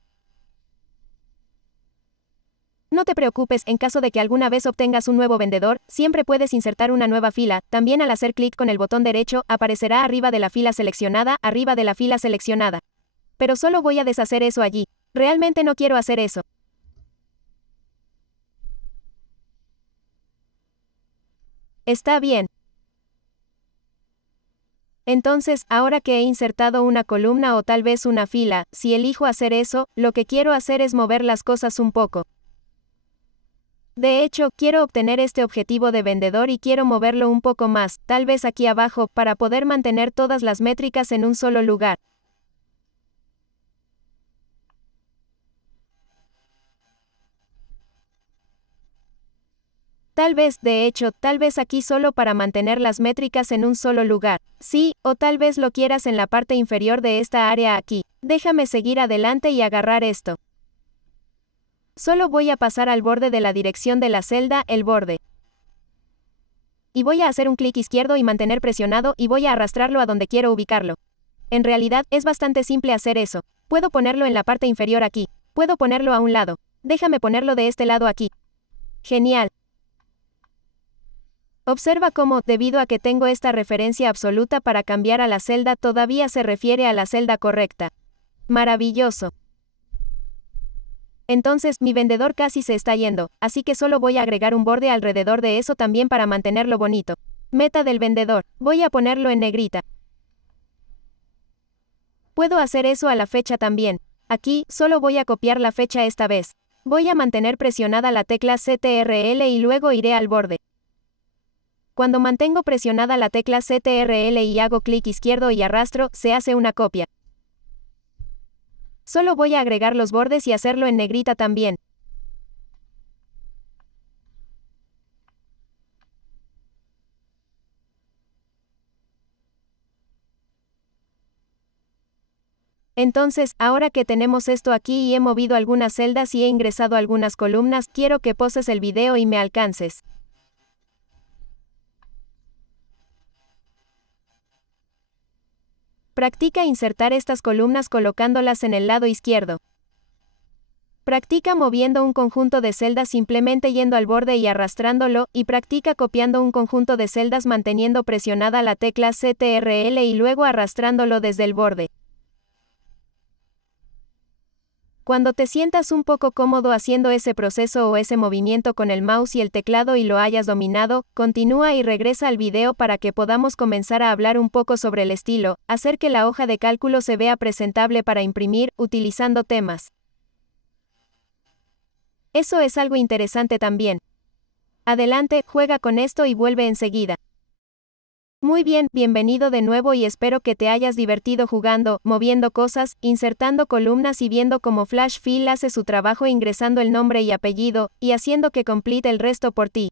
No te preocupes, en caso de que alguna vez obtengas un nuevo vendedor, siempre puedes insertar una nueva fila. También al hacer clic con el botón derecho, aparecerá arriba de la fila seleccionada, arriba de la fila seleccionada. Pero solo voy a deshacer eso allí. Realmente no quiero hacer eso. Está bien. Entonces, ahora que he insertado una columna o tal vez una fila, si elijo hacer eso, lo que quiero hacer es mover las cosas un poco. De hecho, quiero obtener este objetivo de vendedor y quiero moverlo un poco más, tal vez aquí abajo, para poder mantener todas las métricas en un solo lugar. Tal vez, de hecho, tal vez aquí solo para mantener las métricas en un solo lugar. Sí, o tal vez lo quieras en la parte inferior de esta área aquí. Déjame seguir adelante y agarrar esto. Solo voy a pasar al borde de la dirección de la celda, el borde. Y voy a hacer un clic izquierdo y mantener presionado y voy a arrastrarlo a donde quiero ubicarlo. En realidad, es bastante simple hacer eso. Puedo ponerlo en la parte inferior aquí. Puedo ponerlo a un lado. Déjame ponerlo de este lado aquí. Genial. Observa cómo, debido a que tengo esta referencia absoluta para cambiar a la celda, todavía se refiere a la celda correcta. Maravilloso. Entonces, mi vendedor casi se está yendo, así que solo voy a agregar un borde alrededor de eso también para mantenerlo bonito. Meta del vendedor. Voy a ponerlo en negrita. Puedo hacer eso a la fecha también. Aquí, solo voy a copiar la fecha esta vez. Voy a mantener presionada la tecla CTRL y luego iré al borde. Cuando mantengo presionada la tecla CTRL y hago clic izquierdo y arrastro, se hace una copia. Solo voy a agregar los bordes y hacerlo en negrita también. Entonces, ahora que tenemos esto aquí y he movido algunas celdas y he ingresado algunas columnas, quiero que poses el video y me alcances. Practica insertar estas columnas colocándolas en el lado izquierdo. Practica moviendo un conjunto de celdas simplemente yendo al borde y arrastrándolo, y practica copiando un conjunto de celdas manteniendo presionada la tecla CTRL y luego arrastrándolo desde el borde. Cuando te sientas un poco cómodo haciendo ese proceso o ese movimiento con el mouse y el teclado y lo hayas dominado, continúa y regresa al video para que podamos comenzar a hablar un poco sobre el estilo, hacer que la hoja de cálculo se vea presentable para imprimir, utilizando temas. Eso es algo interesante también. Adelante, juega con esto y vuelve enseguida. Muy bien, bienvenido de nuevo y espero que te hayas divertido jugando, moviendo cosas, insertando columnas y viendo cómo Flash Fill hace su trabajo ingresando el nombre y apellido, y haciendo que complete el resto por ti.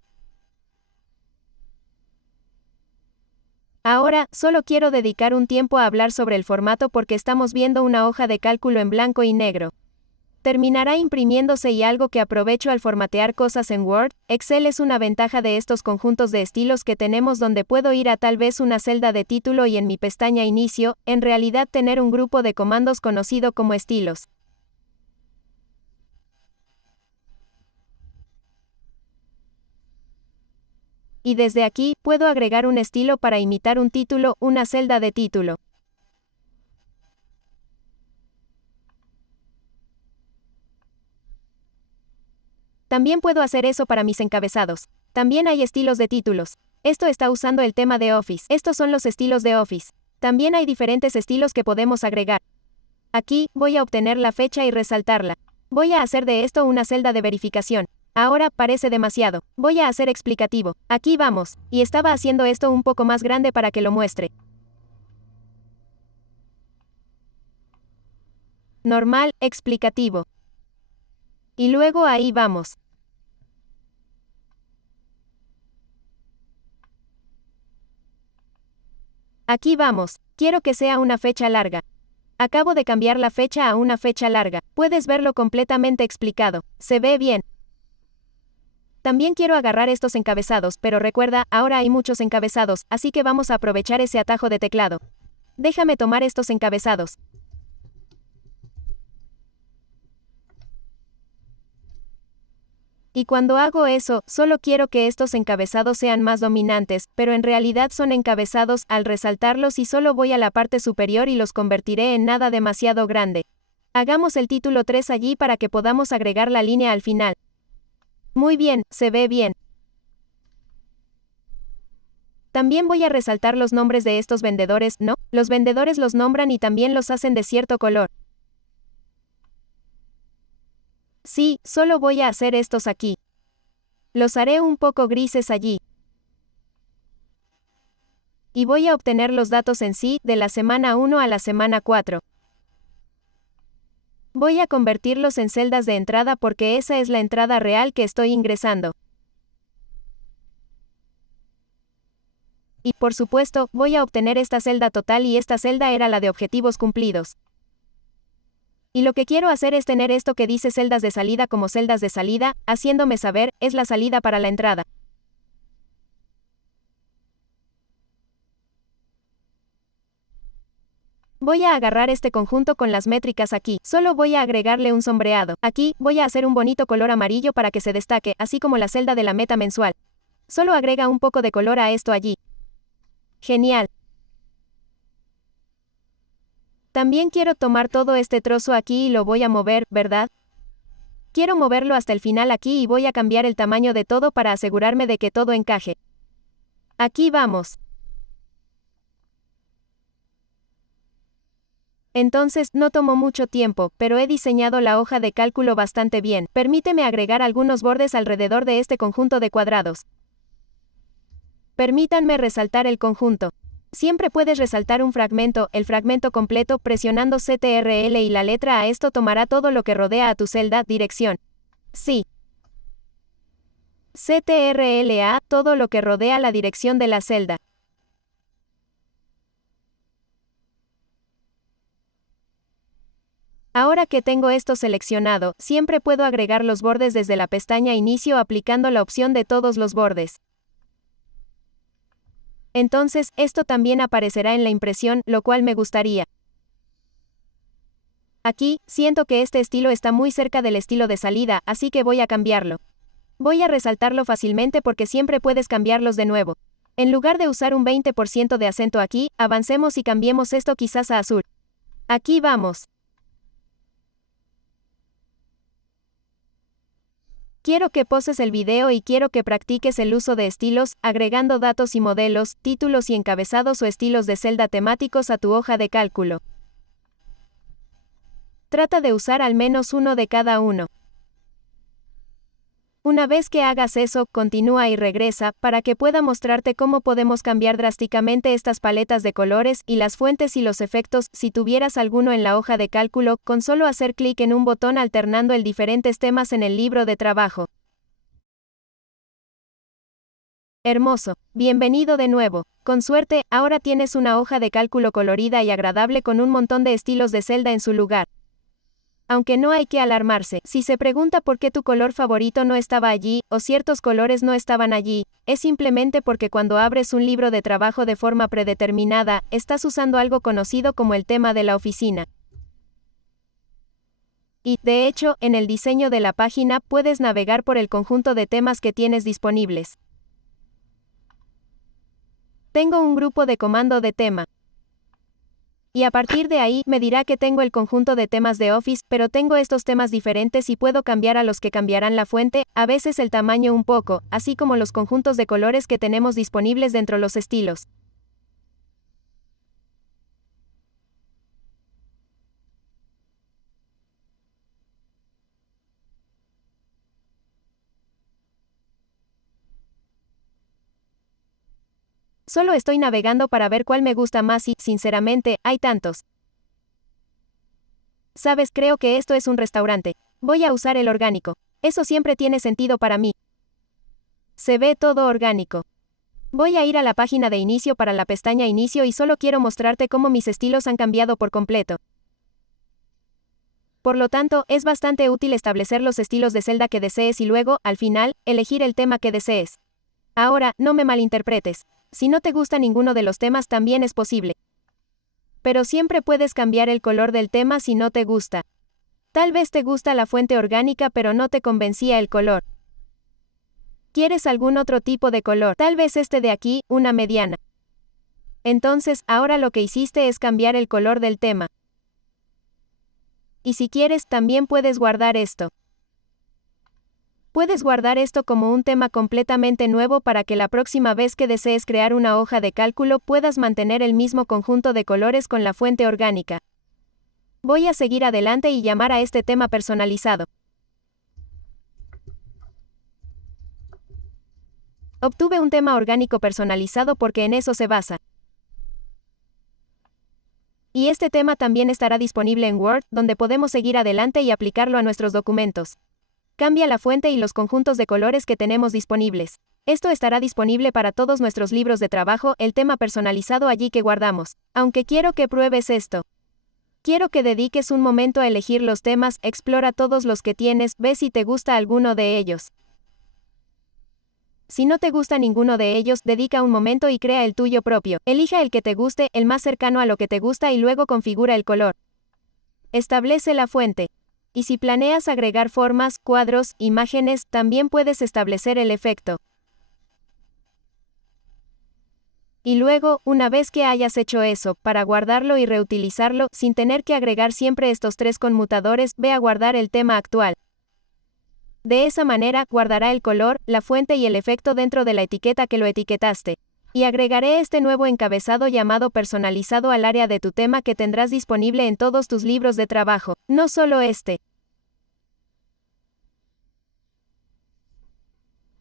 Ahora, solo quiero dedicar un tiempo a hablar sobre el formato porque estamos viendo una hoja de cálculo en blanco y negro. Terminará imprimiéndose y algo que aprovecho al formatear cosas en Word. Excel es una ventaja de estos conjuntos de estilos que tenemos donde puedo ir a tal vez una celda de título y en mi pestaña Inicio, en realidad tener un grupo de comandos conocido como estilos. Y desde aquí, puedo agregar un estilo para imitar un título, una celda de título. También puedo hacer eso para mis encabezados. También hay estilos de títulos. Esto está usando el tema de Office. Estos son los estilos de Office. También hay diferentes estilos que podemos agregar. Aquí, voy a obtener la fecha y resaltarla. Voy a hacer de esto una celda de verificación. Ahora, parece demasiado. Voy a hacer explicativo. Aquí vamos. Y estaba haciendo esto un poco más grande para que lo muestre. Normal, explicativo. Y luego ahí vamos. Aquí vamos. Quiero que sea una fecha larga. Acabo de cambiar la fecha a una fecha larga. Puedes verlo completamente explicado. Se ve bien. También quiero agarrar estos encabezados, pero recuerda, ahora hay muchos encabezados, así que vamos a aprovechar ese atajo de teclado. Déjame tomar estos encabezados. Y cuando hago eso, solo quiero que estos encabezados sean más dominantes, pero en realidad son encabezados al resaltarlos y solo voy a la parte superior y los convertiré en nada demasiado grande. Hagamos el título 3 allí para que podamos agregar la línea al final. Muy bien, se ve bien. También voy a resaltar los nombres de estos vendedores, ¿no? Los vendedores los nombran y también los hacen de cierto color. Sí, solo voy a hacer estos aquí. Los haré un poco grises allí. Y voy a obtener los datos en sí, de la semana 1 a la semana 4. Voy a convertirlos en celdas de entrada porque esa es la entrada real que estoy ingresando. Y por supuesto, voy a obtener esta celda total y esta celda era la de objetivos cumplidos. Y lo que quiero hacer es tener esto que dice celdas de salida como celdas de salida, haciéndome saber, es la salida para la entrada. Voy a agarrar este conjunto con las métricas aquí, solo voy a agregarle un sombreado. Aquí, voy a hacer un bonito color amarillo para que se destaque, así como la celda de la meta mensual. Solo agrega un poco de color a esto allí. Genial. También quiero tomar todo este trozo aquí y lo voy a mover, ¿verdad? Quiero moverlo hasta el final aquí y voy a cambiar el tamaño de todo para asegurarme de que todo encaje. Aquí vamos. Entonces, no tomó mucho tiempo, pero he diseñado la hoja de cálculo bastante bien. Permíteme agregar algunos bordes alrededor de este conjunto de cuadrados. Permítanme resaltar el conjunto. Siempre puedes resaltar un fragmento, el fragmento completo, presionando CTRL y la letra A. Esto tomará todo lo que rodea a tu celda, dirección. Sí. CTRL A, todo lo que rodea la dirección de la celda. Ahora que tengo esto seleccionado, siempre puedo agregar los bordes desde la pestaña Inicio aplicando la opción de todos los bordes. Entonces, esto también aparecerá en la impresión, lo cual me gustaría. Aquí, siento que este estilo está muy cerca del estilo de salida, así que voy a cambiarlo. Voy a resaltarlo fácilmente porque siempre puedes cambiarlos de nuevo. En lugar de usar un 20% de acento aquí, avancemos y cambiemos esto quizás a azul. Aquí vamos. Quiero que poses el video y quiero que practiques el uso de estilos, agregando datos y modelos, títulos y encabezados o estilos de celda temáticos a tu hoja de cálculo. Trata de usar al menos uno de cada uno. Una vez que hagas eso, continúa y regresa, para que pueda mostrarte cómo podemos cambiar drásticamente estas paletas de colores, y las fuentes y los efectos, si tuvieras alguno en la hoja de cálculo, con solo hacer clic en un botón alternando el diferentes temas en el libro de trabajo. Hermoso. Bienvenido de nuevo. Con suerte, ahora tienes una hoja de cálculo colorida y agradable con un montón de estilos de celda en su lugar. Aunque no hay que alarmarse, si se pregunta por qué tu color favorito no estaba allí, o ciertos colores no estaban allí, es simplemente porque cuando abres un libro de trabajo de forma predeterminada, estás usando algo conocido como el tema de la oficina. Y, de hecho, en el diseño de la página puedes navegar por el conjunto de temas que tienes disponibles. Tengo un grupo de comando de tema. Y a partir de ahí, me dirá que tengo el conjunto de temas de Office, pero tengo estos temas diferentes y puedo cambiar a los que cambiarán la fuente, a veces el tamaño un poco, así como los conjuntos de colores que tenemos disponibles dentro de los estilos. Solo estoy navegando para ver cuál me gusta más y, sinceramente, hay tantos. Sabes, creo que esto es un restaurante. Voy a usar el orgánico. Eso siempre tiene sentido para mí. Se ve todo orgánico. Voy a ir a la página de inicio para la pestaña inicio y solo quiero mostrarte cómo mis estilos han cambiado por completo. Por lo tanto, es bastante útil establecer los estilos de celda que desees y luego, al final, elegir el tema que desees. Ahora, no me malinterpretes. Si no te gusta ninguno de los temas también es posible. Pero siempre puedes cambiar el color del tema si no te gusta. Tal vez te gusta la fuente orgánica pero no te convencía el color. ¿Quieres algún otro tipo de color? Tal vez este de aquí, una mediana. Entonces, ahora lo que hiciste es cambiar el color del tema. Y si quieres, también puedes guardar esto. Puedes guardar esto como un tema completamente nuevo para que la próxima vez que desees crear una hoja de cálculo puedas mantener el mismo conjunto de colores con la fuente orgánica. Voy a seguir adelante y llamar a este tema personalizado. Obtuve un tema orgánico personalizado porque en eso se basa. Y este tema también estará disponible en Word, donde podemos seguir adelante y aplicarlo a nuestros documentos. Cambia la fuente y los conjuntos de colores que tenemos disponibles. Esto estará disponible para todos nuestros libros de trabajo, el tema personalizado allí que guardamos. Aunque quiero que pruebes esto. Quiero que dediques un momento a elegir los temas, explora todos los que tienes, ve si te gusta alguno de ellos. Si no te gusta ninguno de ellos, dedica un momento y crea el tuyo propio. Elija el que te guste, el más cercano a lo que te gusta y luego configura el color. Establece la fuente. Y si planeas agregar formas, cuadros, imágenes, también puedes establecer el efecto. Y luego, una vez que hayas hecho eso, para guardarlo y reutilizarlo, sin tener que agregar siempre estos tres conmutadores, ve a guardar el tema actual. De esa manera, guardará el color, la fuente y el efecto dentro de la etiqueta que lo etiquetaste. Y agregaré este nuevo encabezado llamado personalizado al área de tu tema que tendrás disponible en todos tus libros de trabajo, no solo este.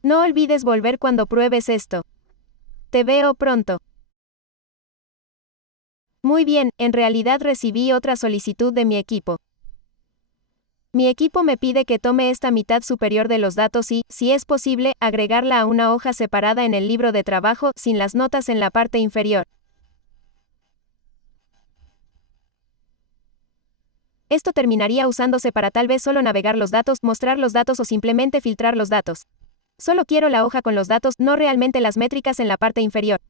No olvides volver cuando pruebes esto. Te veo pronto. Muy bien, en realidad recibí otra solicitud de mi equipo. Mi equipo me pide que tome esta mitad superior de los datos y, si es posible, agregarla a una hoja separada en el libro de trabajo, sin las notas en la parte inferior. Esto terminaría usándose para tal vez solo navegar los datos, mostrar los datos o simplemente filtrar los datos. Solo quiero la hoja con los datos, no realmente las métricas en la parte inferior.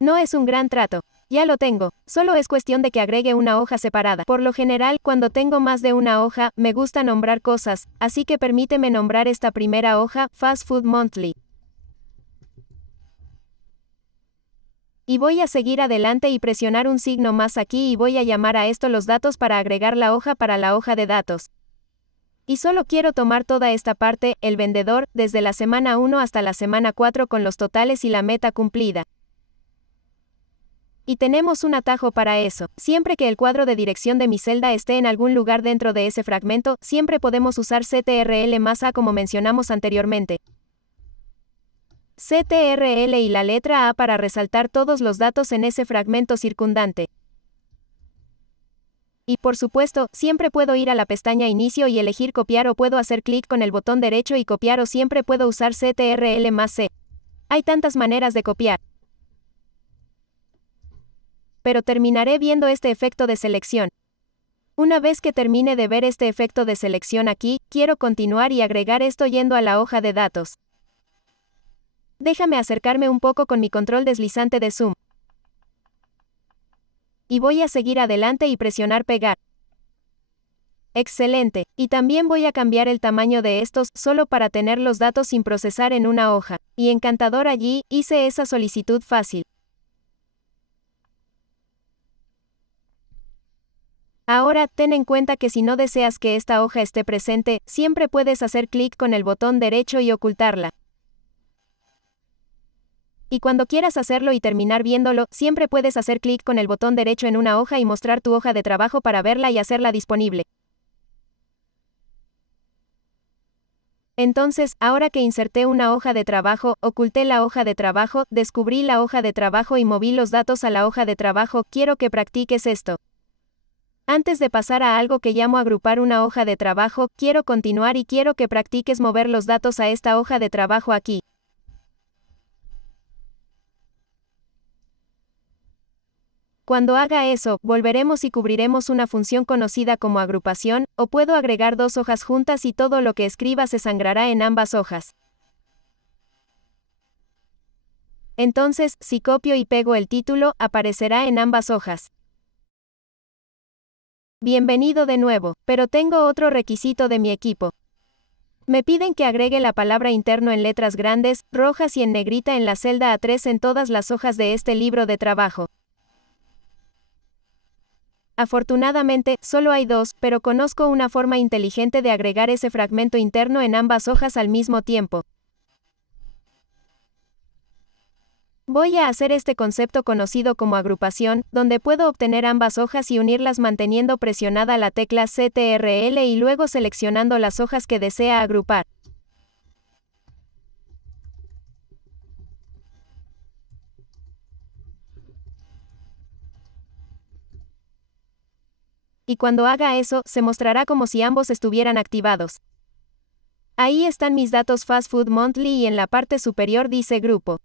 No es un gran trato. Ya lo tengo, solo es cuestión de que agregue una hoja separada. Por lo general, cuando tengo más de una hoja, me gusta nombrar cosas, así que permíteme nombrar esta primera hoja, Fast Food Monthly. Y voy a seguir adelante y presionar un signo más aquí y voy a llamar a esto los datos para agregar la hoja para la hoja de datos. Y solo quiero tomar toda esta parte, el vendedor, desde la semana 1 hasta la semana 4 con los totales y la meta cumplida. Y tenemos un atajo para eso. Siempre que el cuadro de dirección de mi celda esté en algún lugar dentro de ese fragmento, siempre podemos usar CTRL más A como mencionamos anteriormente. CTRL y la letra A para resaltar todos los datos en ese fragmento circundante. Y por supuesto, siempre puedo ir a la pestaña Inicio y elegir copiar o puedo hacer clic con el botón derecho y copiar o siempre puedo usar CTRL más C. Hay tantas maneras de copiar. Pero terminaré viendo este efecto de selección. Una vez que termine de ver este efecto de selección aquí, quiero continuar y agregar esto yendo a la hoja de datos. Déjame acercarme un poco con mi control deslizante de zoom. Y voy a seguir adelante y presionar pegar. Excelente. Y también voy a cambiar el tamaño de estos, solo para tener los datos sin procesar en una hoja. Y encantador allí, hice esa solicitud fácil. Ahora, ten en cuenta que si no deseas que esta hoja esté presente, siempre puedes hacer clic con el botón derecho y ocultarla. Y cuando quieras hacerlo y terminar viéndolo, siempre puedes hacer clic con el botón derecho en una hoja y mostrar tu hoja de trabajo para verla y hacerla disponible. Entonces, ahora que inserté una hoja de trabajo, oculté la hoja de trabajo, descubrí la hoja de trabajo y moví los datos a la hoja de trabajo, quiero que practiques esto. Antes de pasar a algo que llamo agrupar una hoja de trabajo, quiero continuar y quiero que practiques mover los datos a esta hoja de trabajo aquí. Cuando haga eso, volveremos y cubriremos una función conocida como agrupación, o puedo agregar dos hojas juntas y todo lo que escriba se sangrará en ambas hojas. Entonces, si copio y pego el título, aparecerá en ambas hojas. Bienvenido de nuevo, pero tengo otro requisito de mi equipo. Me piden que agregue la palabra interno en letras grandes, rojas y en negrita en la celda A3 en todas las hojas de este libro de trabajo. Afortunadamente, solo hay dos, pero conozco una forma inteligente de agregar ese fragmento interno en ambas hojas al mismo tiempo. Voy a hacer este concepto conocido como agrupación, donde puedo obtener ambas hojas y unirlas manteniendo presionada la tecla CTRL y luego seleccionando las hojas que desea agrupar. Y cuando haga eso, se mostrará como si ambos estuvieran activados. Ahí están mis datos Fast Food Monthly y en la parte superior dice grupo.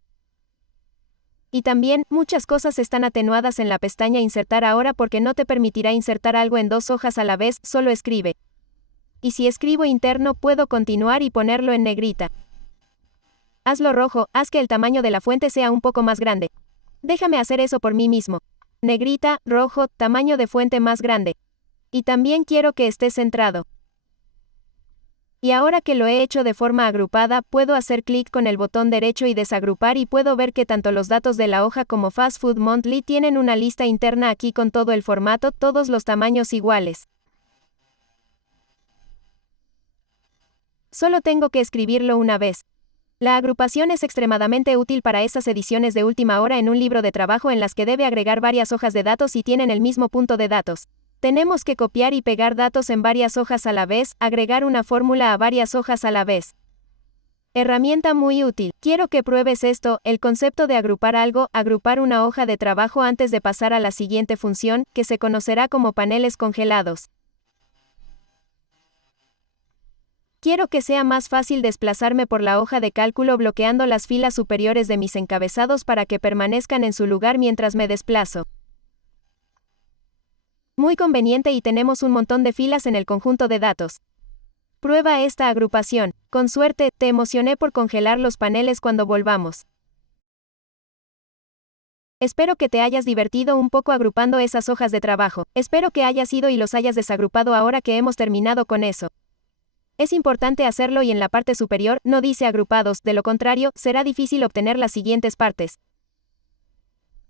Y también, muchas cosas están atenuadas en la pestaña Insertar ahora porque no te permitirá insertar algo en dos hojas a la vez, solo escribe. Y si escribo interno, puedo continuar y ponerlo en negrita. Hazlo rojo, haz que el tamaño de la fuente sea un poco más grande. Déjame hacer eso por mí mismo. Negrita, rojo, tamaño de fuente más grande. Y también quiero que esté centrado. Y ahora que lo he hecho de forma agrupada, puedo hacer clic con el botón derecho y desagrupar y puedo ver que tanto los datos de la hoja como Fast Food Monthly tienen una lista interna aquí con todo el formato, todos los tamaños iguales. Solo tengo que escribirlo una vez. La agrupación es extremadamente útil para esas ediciones de última hora en un libro de trabajo en las que debe agregar varias hojas de datos y tienen el mismo punto de datos. Tenemos que copiar y pegar datos en varias hojas a la vez, agregar una fórmula a varias hojas a la vez. Herramienta muy útil. Quiero que pruebes esto, el concepto de agrupar algo, agrupar una hoja de trabajo antes de pasar a la siguiente función, que se conocerá como paneles congelados. Quiero que sea más fácil desplazarme por la hoja de cálculo bloqueando las filas superiores de mis encabezados para que permanezcan en su lugar mientras me desplazo. Muy conveniente y tenemos un montón de filas en el conjunto de datos. Prueba esta agrupación. Con suerte, te emocioné por congelar los paneles cuando volvamos. Espero que te hayas divertido un poco agrupando esas hojas de trabajo. Espero que hayas ido y los hayas desagrupado ahora que hemos terminado con eso. Es importante hacerlo y en la parte superior no dice agrupados, de lo contrario, será difícil obtener las siguientes partes.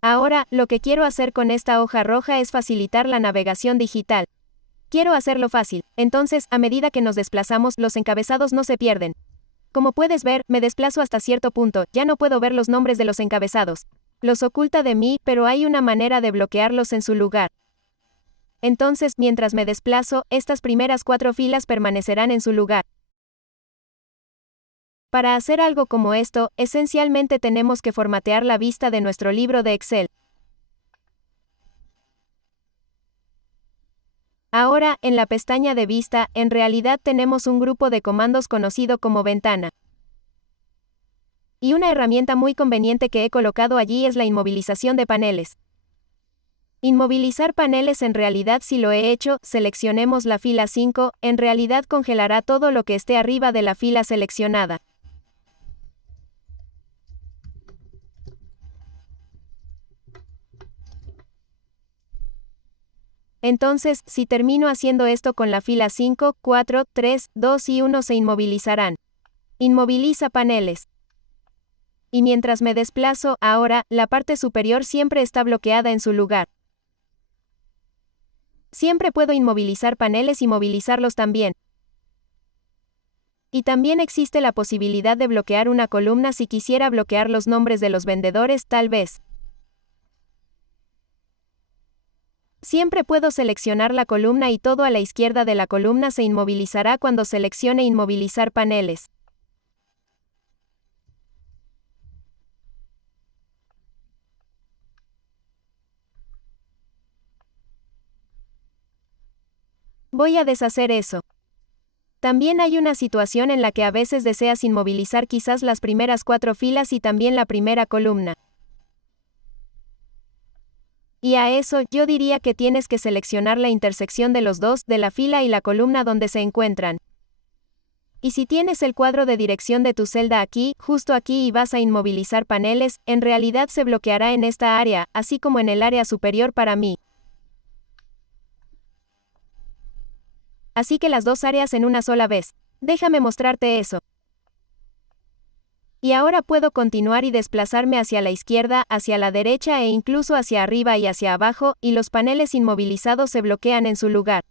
Ahora, lo que quiero hacer con esta hoja roja es facilitar la navegación digital. Quiero hacerlo fácil, entonces, a medida que nos desplazamos, los encabezados no se pierden. Como puedes ver, me desplazo hasta cierto punto, ya no puedo ver los nombres de los encabezados. Los oculta de mí, pero hay una manera de bloquearlos en su lugar. Entonces, mientras me desplazo, estas primeras 4 filas permanecerán en su lugar. Para hacer algo como esto, esencialmente tenemos que formatear la vista de nuestro libro de Excel. Ahora, en la pestaña de vista, en realidad tenemos un grupo de comandos conocido como ventana. Y una herramienta muy conveniente que he colocado allí es la inmovilización de paneles. Inmovilizar paneles en realidad si lo he hecho, seleccionemos la fila 5, en realidad congelará todo lo que esté arriba de la fila seleccionada. Entonces, si termino haciendo esto con la fila 5, 4, 3, 2 y 1 se inmovilizarán. Inmoviliza paneles. Y mientras me desplazo, ahora, la parte superior siempre está bloqueada en su lugar. Siempre puedo inmovilizar paneles y movilizarlos también. Y también existe la posibilidad de bloquear una columna si quisiera bloquear los nombres de los vendedores, tal vez. Siempre puedo seleccionar la columna y todo a la izquierda de la columna se inmovilizará cuando seleccione inmovilizar paneles. Voy a deshacer eso. También hay una situación en la que a veces deseas inmovilizar quizás las primeras 4 filas y también la primera columna. Y a eso, yo diría que tienes que seleccionar la intersección de los dos, de la fila y la columna donde se encuentran. Y si tienes el cuadro de dirección de tu celda aquí, justo aquí y vas a inmovilizar paneles, en realidad se bloqueará en esta área, así como en el área superior para mí. Así que las dos áreas en una sola vez. Déjame mostrarte eso. Y ahora puedo continuar y desplazarme hacia la izquierda, hacia la derecha e incluso hacia arriba y hacia abajo, y los paneles inmovilizados se bloquean en su lugar.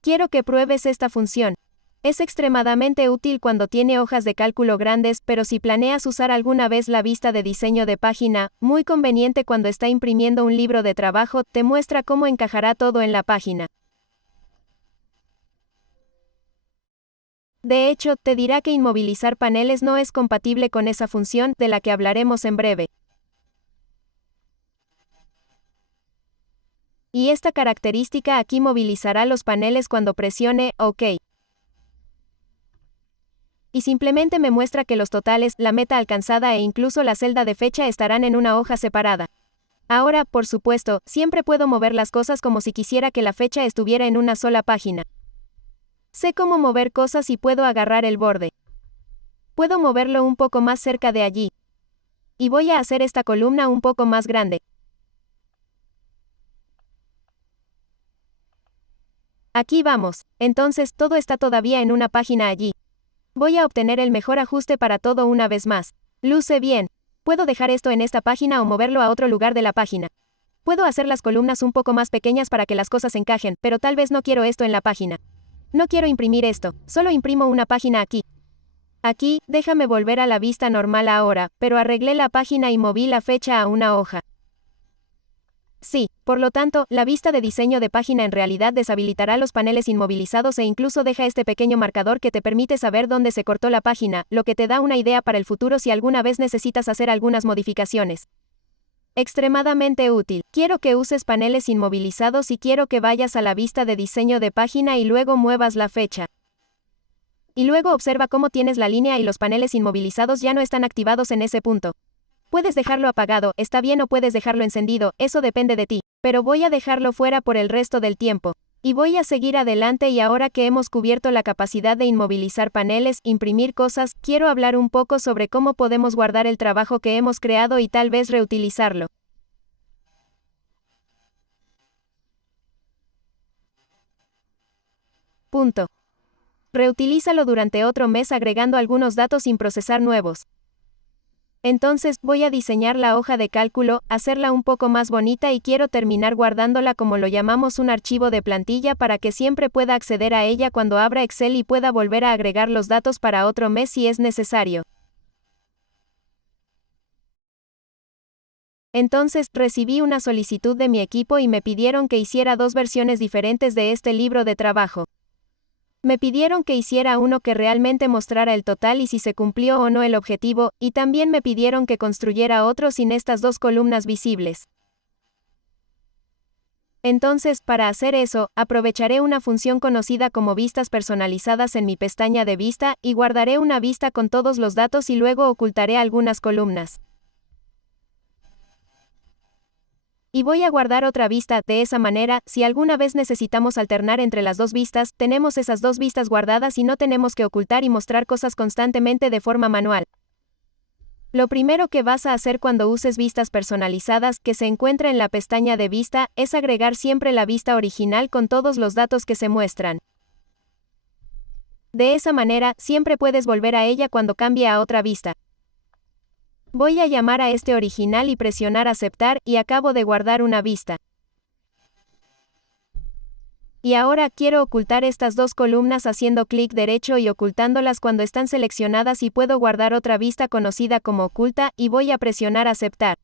Quiero que pruebes esta función. Es extremadamente útil cuando tiene hojas de cálculo grandes, pero si planeas usar alguna vez la vista de diseño de página, muy conveniente cuando está imprimiendo un libro de trabajo, te muestra cómo encajará todo en la página. De hecho, te dirá que inmovilizar paneles no es compatible con esa función, de la que hablaremos en breve. Y esta característica aquí movilizará los paneles cuando presione OK. Y simplemente me muestra que los totales, la meta alcanzada e incluso la celda de fecha estarán en una hoja separada. Ahora, por supuesto, siempre puedo mover las cosas como si quisiera que la fecha estuviera en una sola página. Sé cómo mover cosas y puedo agarrar el borde. Puedo moverlo un poco más cerca de allí. Y voy a hacer esta columna un poco más grande. Aquí vamos. Entonces, todo está todavía en una página allí. Voy a obtener el mejor ajuste para todo una vez más. Luce bien. Puedo dejar esto en esta página o moverlo a otro lugar de la página. Puedo hacer las columnas un poco más pequeñas para que las cosas encajen, pero tal vez no quiero esto en la página. No quiero imprimir esto, solo imprimo una página aquí. Aquí, déjame volver a la vista normal ahora, pero arreglé la página y moví la fecha a una hoja. Sí, por lo tanto, la vista de diseño de página en realidad deshabilitará los paneles inmovilizados e incluso deja este pequeño marcador que te permite saber dónde se cortó la página, lo que te da una idea para el futuro si alguna vez necesitas hacer algunas modificaciones. Extremadamente útil. Quiero que uses paneles inmovilizados y quiero que vayas a la vista de diseño de página y luego muevas la fecha. Y luego observa cómo tienes la línea y los paneles inmovilizados ya no están activados en ese punto. Puedes dejarlo apagado, está bien o puedes dejarlo encendido, eso depende de ti. Pero voy a dejarlo fuera por el resto del tiempo. Y voy a seguir adelante y ahora que hemos cubierto la capacidad de inmovilizar paneles, imprimir cosas, quiero hablar un poco sobre cómo podemos guardar el trabajo que hemos creado y tal vez reutilizarlo. Punto. Reutilízalo durante otro mes agregando algunos datos sin procesar nuevos. Entonces, voy a diseñar la hoja de cálculo, hacerla un poco más bonita y quiero terminar guardándola como lo llamamos un archivo de plantilla para que siempre pueda acceder a ella cuando abra Excel y pueda volver a agregar los datos para otro mes si es necesario. Entonces, recibí una solicitud de mi equipo y me pidieron que hiciera 2 versiones diferentes de este libro de trabajo. Me pidieron que hiciera uno que realmente mostrara el total y si se cumplió o no el objetivo, y también me pidieron que construyera otro sin estas 2 columnas visibles. Entonces, para hacer eso, aprovecharé una función conocida como vistas personalizadas en mi pestaña de vista, y guardaré una vista con todos los datos y luego ocultaré algunas columnas. Y voy a guardar otra vista, de esa manera, si alguna vez necesitamos alternar entre las 2 vistas, tenemos esas 2 vistas guardadas y no tenemos que ocultar y mostrar cosas constantemente de forma manual. Lo primero que vas a hacer cuando uses vistas personalizadas, que se encuentra en la pestaña de vista, es agregar siempre la vista original con todos los datos que se muestran. De esa manera, siempre puedes volver a ella cuando cambie a otra vista. Voy a llamar a este original y presionar aceptar, y acabo de guardar una vista. Y ahora quiero ocultar estas 2 columnas haciendo clic derecho y ocultándolas cuando están seleccionadas y puedo guardar otra vista conocida como oculta, y voy a presionar aceptar.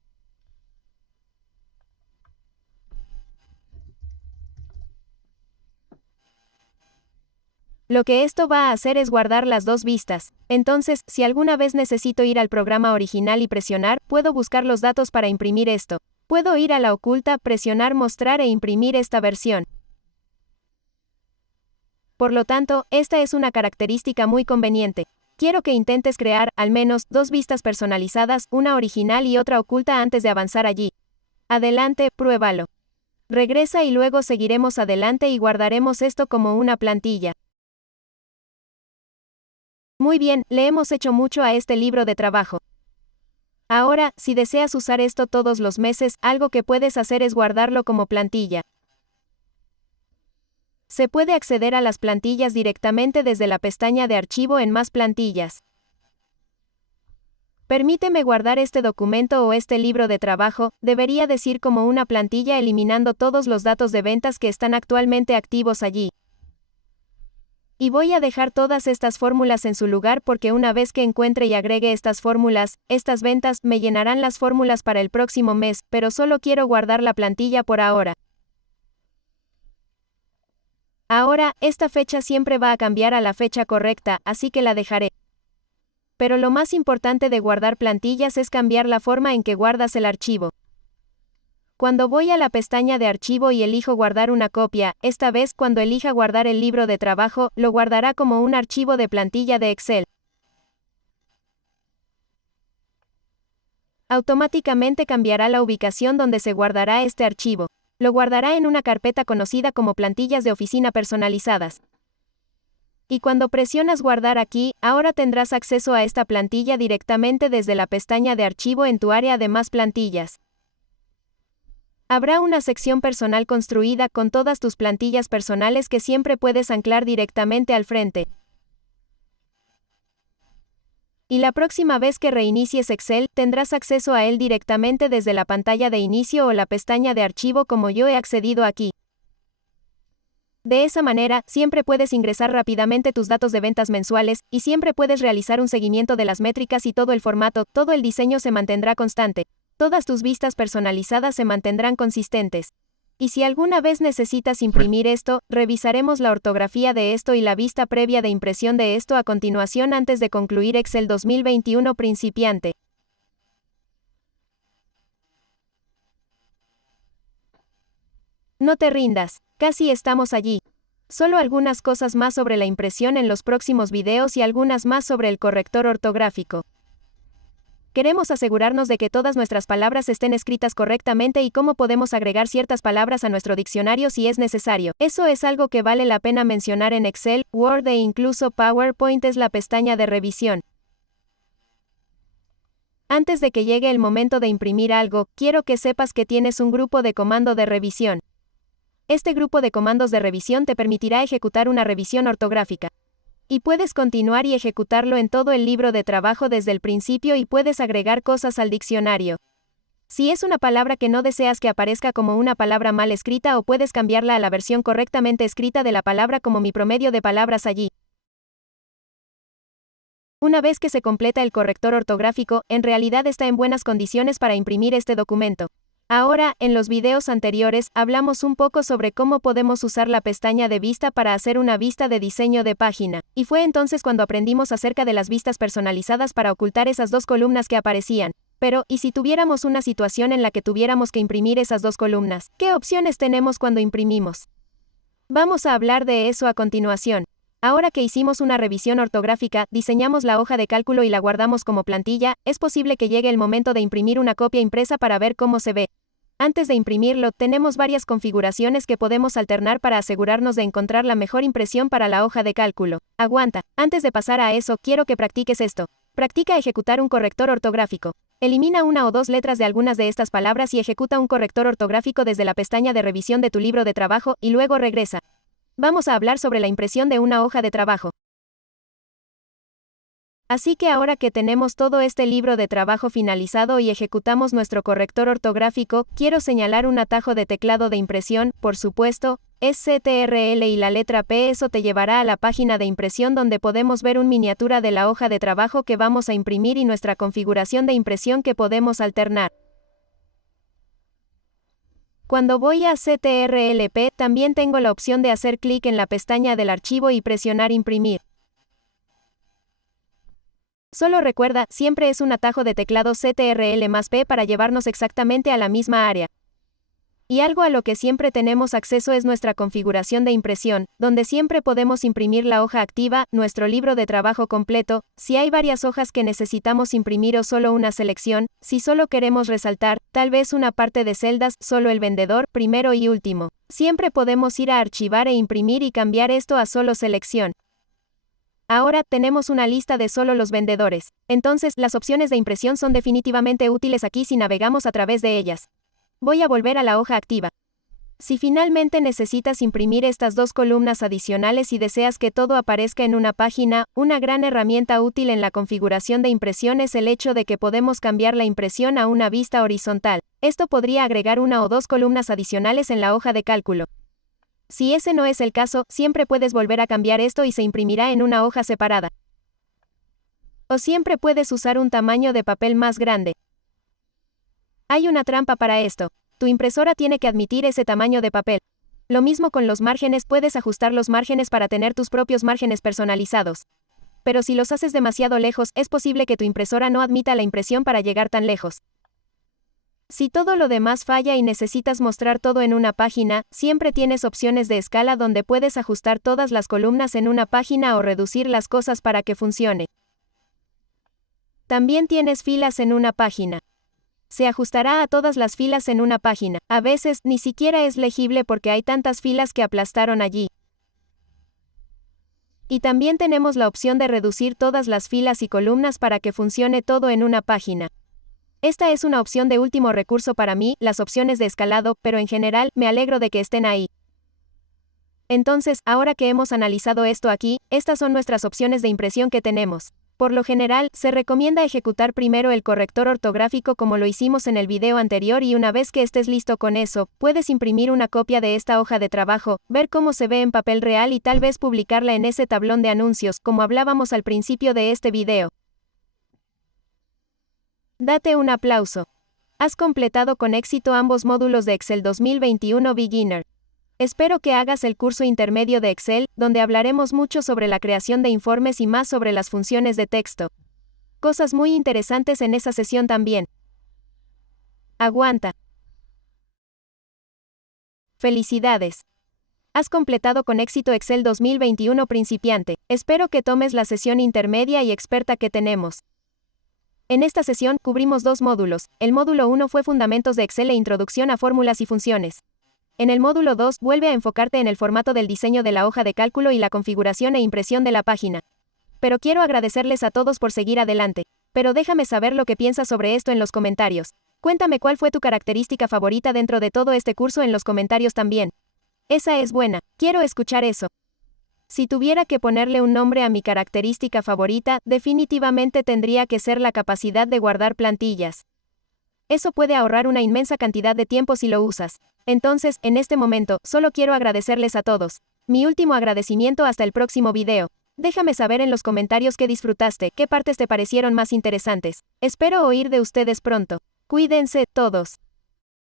Lo que esto va a hacer es guardar las 2 vistas. Entonces, si alguna vez necesito ir al programa original y presionar, puedo buscar los datos para imprimir esto. Puedo ir a la oculta, presionar mostrar e imprimir esta versión. Por lo tanto, esta es una característica muy conveniente. Quiero que intentes crear, al menos, 2 vistas personalizadas, una original y otra oculta antes de avanzar allí. Adelante, pruébalo. Regresa y luego seguiremos adelante y guardaremos esto como una plantilla. Muy bien, le hemos hecho mucho a este libro de trabajo. Ahora, si deseas usar esto todos los meses, algo que puedes hacer es guardarlo como plantilla. Se puede acceder a las plantillas directamente desde la pestaña de archivo en Más plantillas. Permíteme guardar este documento o este libro de trabajo, debería decir como una plantilla eliminando todos los datos de ventas que están actualmente activos allí. Y voy a dejar todas estas fórmulas en su lugar porque una vez que encuentre y agregue estas fórmulas, estas ventas, me llenarán las fórmulas para el próximo mes, pero solo quiero guardar la plantilla por ahora. Ahora, esta fecha siempre va a cambiar a la fecha correcta, así que la dejaré. Pero lo más importante de guardar plantillas es cambiar la forma en que guardas el archivo. Cuando voy a la pestaña de archivo y elijo guardar una copia, esta vez cuando elija guardar el libro de trabajo, lo guardará como un archivo de plantilla de Excel. Automáticamente cambiará la ubicación donde se guardará este archivo. Lo guardará en una carpeta conocida como plantillas de oficina personalizadas. Y cuando presionas guardar aquí, ahora tendrás acceso a esta plantilla directamente desde la pestaña de archivo en tu área de Más plantillas. Habrá una sección personal construida con todas tus plantillas personales que siempre puedes anclar directamente al frente. Y la próxima vez que reinicies Excel, tendrás acceso a él directamente desde la pantalla de inicio o la pestaña de archivo como yo he accedido aquí. De esa manera, siempre puedes ingresar rápidamente tus datos de ventas mensuales, y siempre puedes realizar un seguimiento de las métricas y todo el formato, todo el diseño se mantendrá constante. Todas tus vistas personalizadas se mantendrán consistentes. Y si alguna vez necesitas imprimir esto, revisaremos la ortografía de esto y la vista previa de impresión de esto a continuación antes de concluir Excel 2021 principiante. No te rindas, casi estamos allí. Solo algunas cosas más sobre la impresión en los próximos videos y algunas más sobre el corrector ortográfico. Queremos asegurarnos de que todas nuestras palabras estén escritas correctamente y cómo podemos agregar ciertas palabras a nuestro diccionario si es necesario. Eso es algo que vale la pena mencionar en Excel, Word e incluso PowerPoint es la pestaña de revisión. Antes de que llegue el momento de imprimir algo, quiero que sepas que tienes un grupo de comando de revisión. Este grupo de comandos de revisión te permitirá ejecutar una revisión ortográfica. Y puedes continuar y ejecutarlo en todo el libro de trabajo desde el principio y puedes agregar cosas al diccionario. Si es una palabra que no deseas que aparezca como una palabra mal escrita o puedes cambiarla a la versión correctamente escrita de la palabra como mi promedio de palabras allí. Una vez que se completa el corrector ortográfico, en realidad está en buenas condiciones para imprimir este documento. Ahora, en los videos anteriores, hablamos un poco sobre cómo podemos usar la pestaña de vista para hacer una vista de diseño de página, y fue entonces cuando aprendimos acerca de las vistas personalizadas para ocultar esas dos columnas que aparecían. Pero, ¿y si tuviéramos una situación en la que tuviéramos que imprimir esas dos columnas? ¿Qué opciones tenemos cuando imprimimos? Vamos a hablar de eso a continuación. Ahora que hicimos una revisión ortográfica, diseñamos la hoja de cálculo y la guardamos como plantilla, es posible que llegue el momento de imprimir una copia impresa para ver cómo se ve. Antes de imprimirlo, tenemos varias configuraciones que podemos alternar para asegurarnos de encontrar la mejor impresión para la hoja de cálculo. Aguanta, antes de pasar a eso, quiero que practiques esto. Practica ejecutar un corrector ortográfico. Elimina una o dos letras de algunas de estas palabras y ejecuta un corrector ortográfico desde la pestaña de revisión de tu libro de trabajo y luego regresa. Vamos a hablar sobre la impresión de una hoja de trabajo. Así que ahora que tenemos todo este libro de trabajo finalizado y ejecutamos nuestro corrector ortográfico, quiero señalar un atajo de teclado de impresión, por supuesto, es CTRL y la letra P. Eso te llevará a la página de impresión donde podemos ver una miniatura de la hoja de trabajo que vamos a imprimir y nuestra configuración de impresión que podemos alternar. Cuando voy a CTRL-P, también tengo la opción de hacer clic en la pestaña del archivo y presionar imprimir. Solo recuerda, siempre es un atajo de teclado CTRL+P para llevarnos exactamente a la misma área. Y algo a lo que siempre tenemos acceso es nuestra configuración de impresión, donde siempre podemos imprimir la hoja activa, nuestro libro de trabajo completo, si hay varias hojas que necesitamos imprimir o solo una selección, si solo queremos resaltar, tal vez una parte de celdas, solo el vendedor, primero y último. Siempre podemos ir a archivar e imprimir y cambiar esto a solo selección. Ahora, tenemos una lista de solo los vendedores. Entonces, las opciones de impresión son definitivamente útiles aquí si navegamos a través de ellas. Voy a volver a la hoja activa. Si finalmente necesitas imprimir estas dos columnas adicionales y deseas que todo aparezca en una página, una gran herramienta útil en la configuración de impresión es el hecho de que podemos cambiar la impresión a una vista horizontal. Esto podría agregar una o dos columnas adicionales en la hoja de cálculo. Si ese no es el caso, siempre puedes volver a cambiar esto y se imprimirá en una hoja separada. O siempre puedes usar un tamaño de papel más grande. Hay una trampa para esto. Tu impresora tiene que admitir ese tamaño de papel. Lo mismo con los márgenes, puedes ajustar los márgenes para tener tus propios márgenes personalizados. Pero si los haces demasiado lejos, es posible que tu impresora no admita la impresión para llegar tan lejos. Si todo lo demás falla y necesitas mostrar todo en una página, siempre tienes opciones de escala donde puedes ajustar todas las columnas en una página o reducir las cosas para que funcione. También tienes filas en una página. Se ajustará a todas las filas en una página. A veces, ni siquiera es legible porque hay tantas filas que aplastaron allí. Y también tenemos la opción de reducir todas las filas y columnas para que funcione todo en una página. Esta es una opción de último recurso para mí, las opciones de escalado, pero en general, me alegro de que estén ahí. Entonces, ahora que hemos analizado esto aquí, estas son nuestras opciones de impresión que tenemos. Por lo general, se recomienda ejecutar primero el corrector ortográfico como lo hicimos en el video anterior y una vez que estés listo con eso, puedes imprimir una copia de esta hoja de trabajo, ver cómo se ve en papel real y tal vez publicarla en ese tablón de anuncios, como hablábamos al principio de este video. Date un aplauso. Has completado con éxito ambos módulos de Excel 2021 Beginner. Espero que hagas el curso intermedio de Excel, donde hablaremos mucho sobre la creación de informes y más sobre las funciones de texto. Cosas muy interesantes en esa sesión también. Aguanta. Felicidades. Has completado con éxito Excel 2021 principiante. Espero que tomes la sesión intermedia y experta que tenemos. En esta sesión cubrimos dos módulos. El módulo 1 fue Fundamentos de Excel e Introducción a Fórmulas y Funciones. En el módulo 2, vuelve a enfocarte en el formato del diseño de la hoja de cálculo y la configuración e impresión de la página. Pero quiero agradecerles a todos por seguir adelante. Pero déjame saber lo que piensas sobre esto en los comentarios. Cuéntame cuál fue tu característica favorita dentro de todo este curso en los comentarios también. Esa es buena, quiero escuchar eso. Si tuviera que ponerle un nombre a mi característica favorita, definitivamente tendría que ser la capacidad de guardar plantillas. Eso puede ahorrar una inmensa cantidad de tiempo si lo usas. Entonces, en este momento, solo quiero agradecerles a todos. Mi último agradecimiento hasta el próximo video. Déjame saber en los comentarios qué disfrutaste, qué partes te parecieron más interesantes. Espero oír de ustedes pronto. Cuídense todos.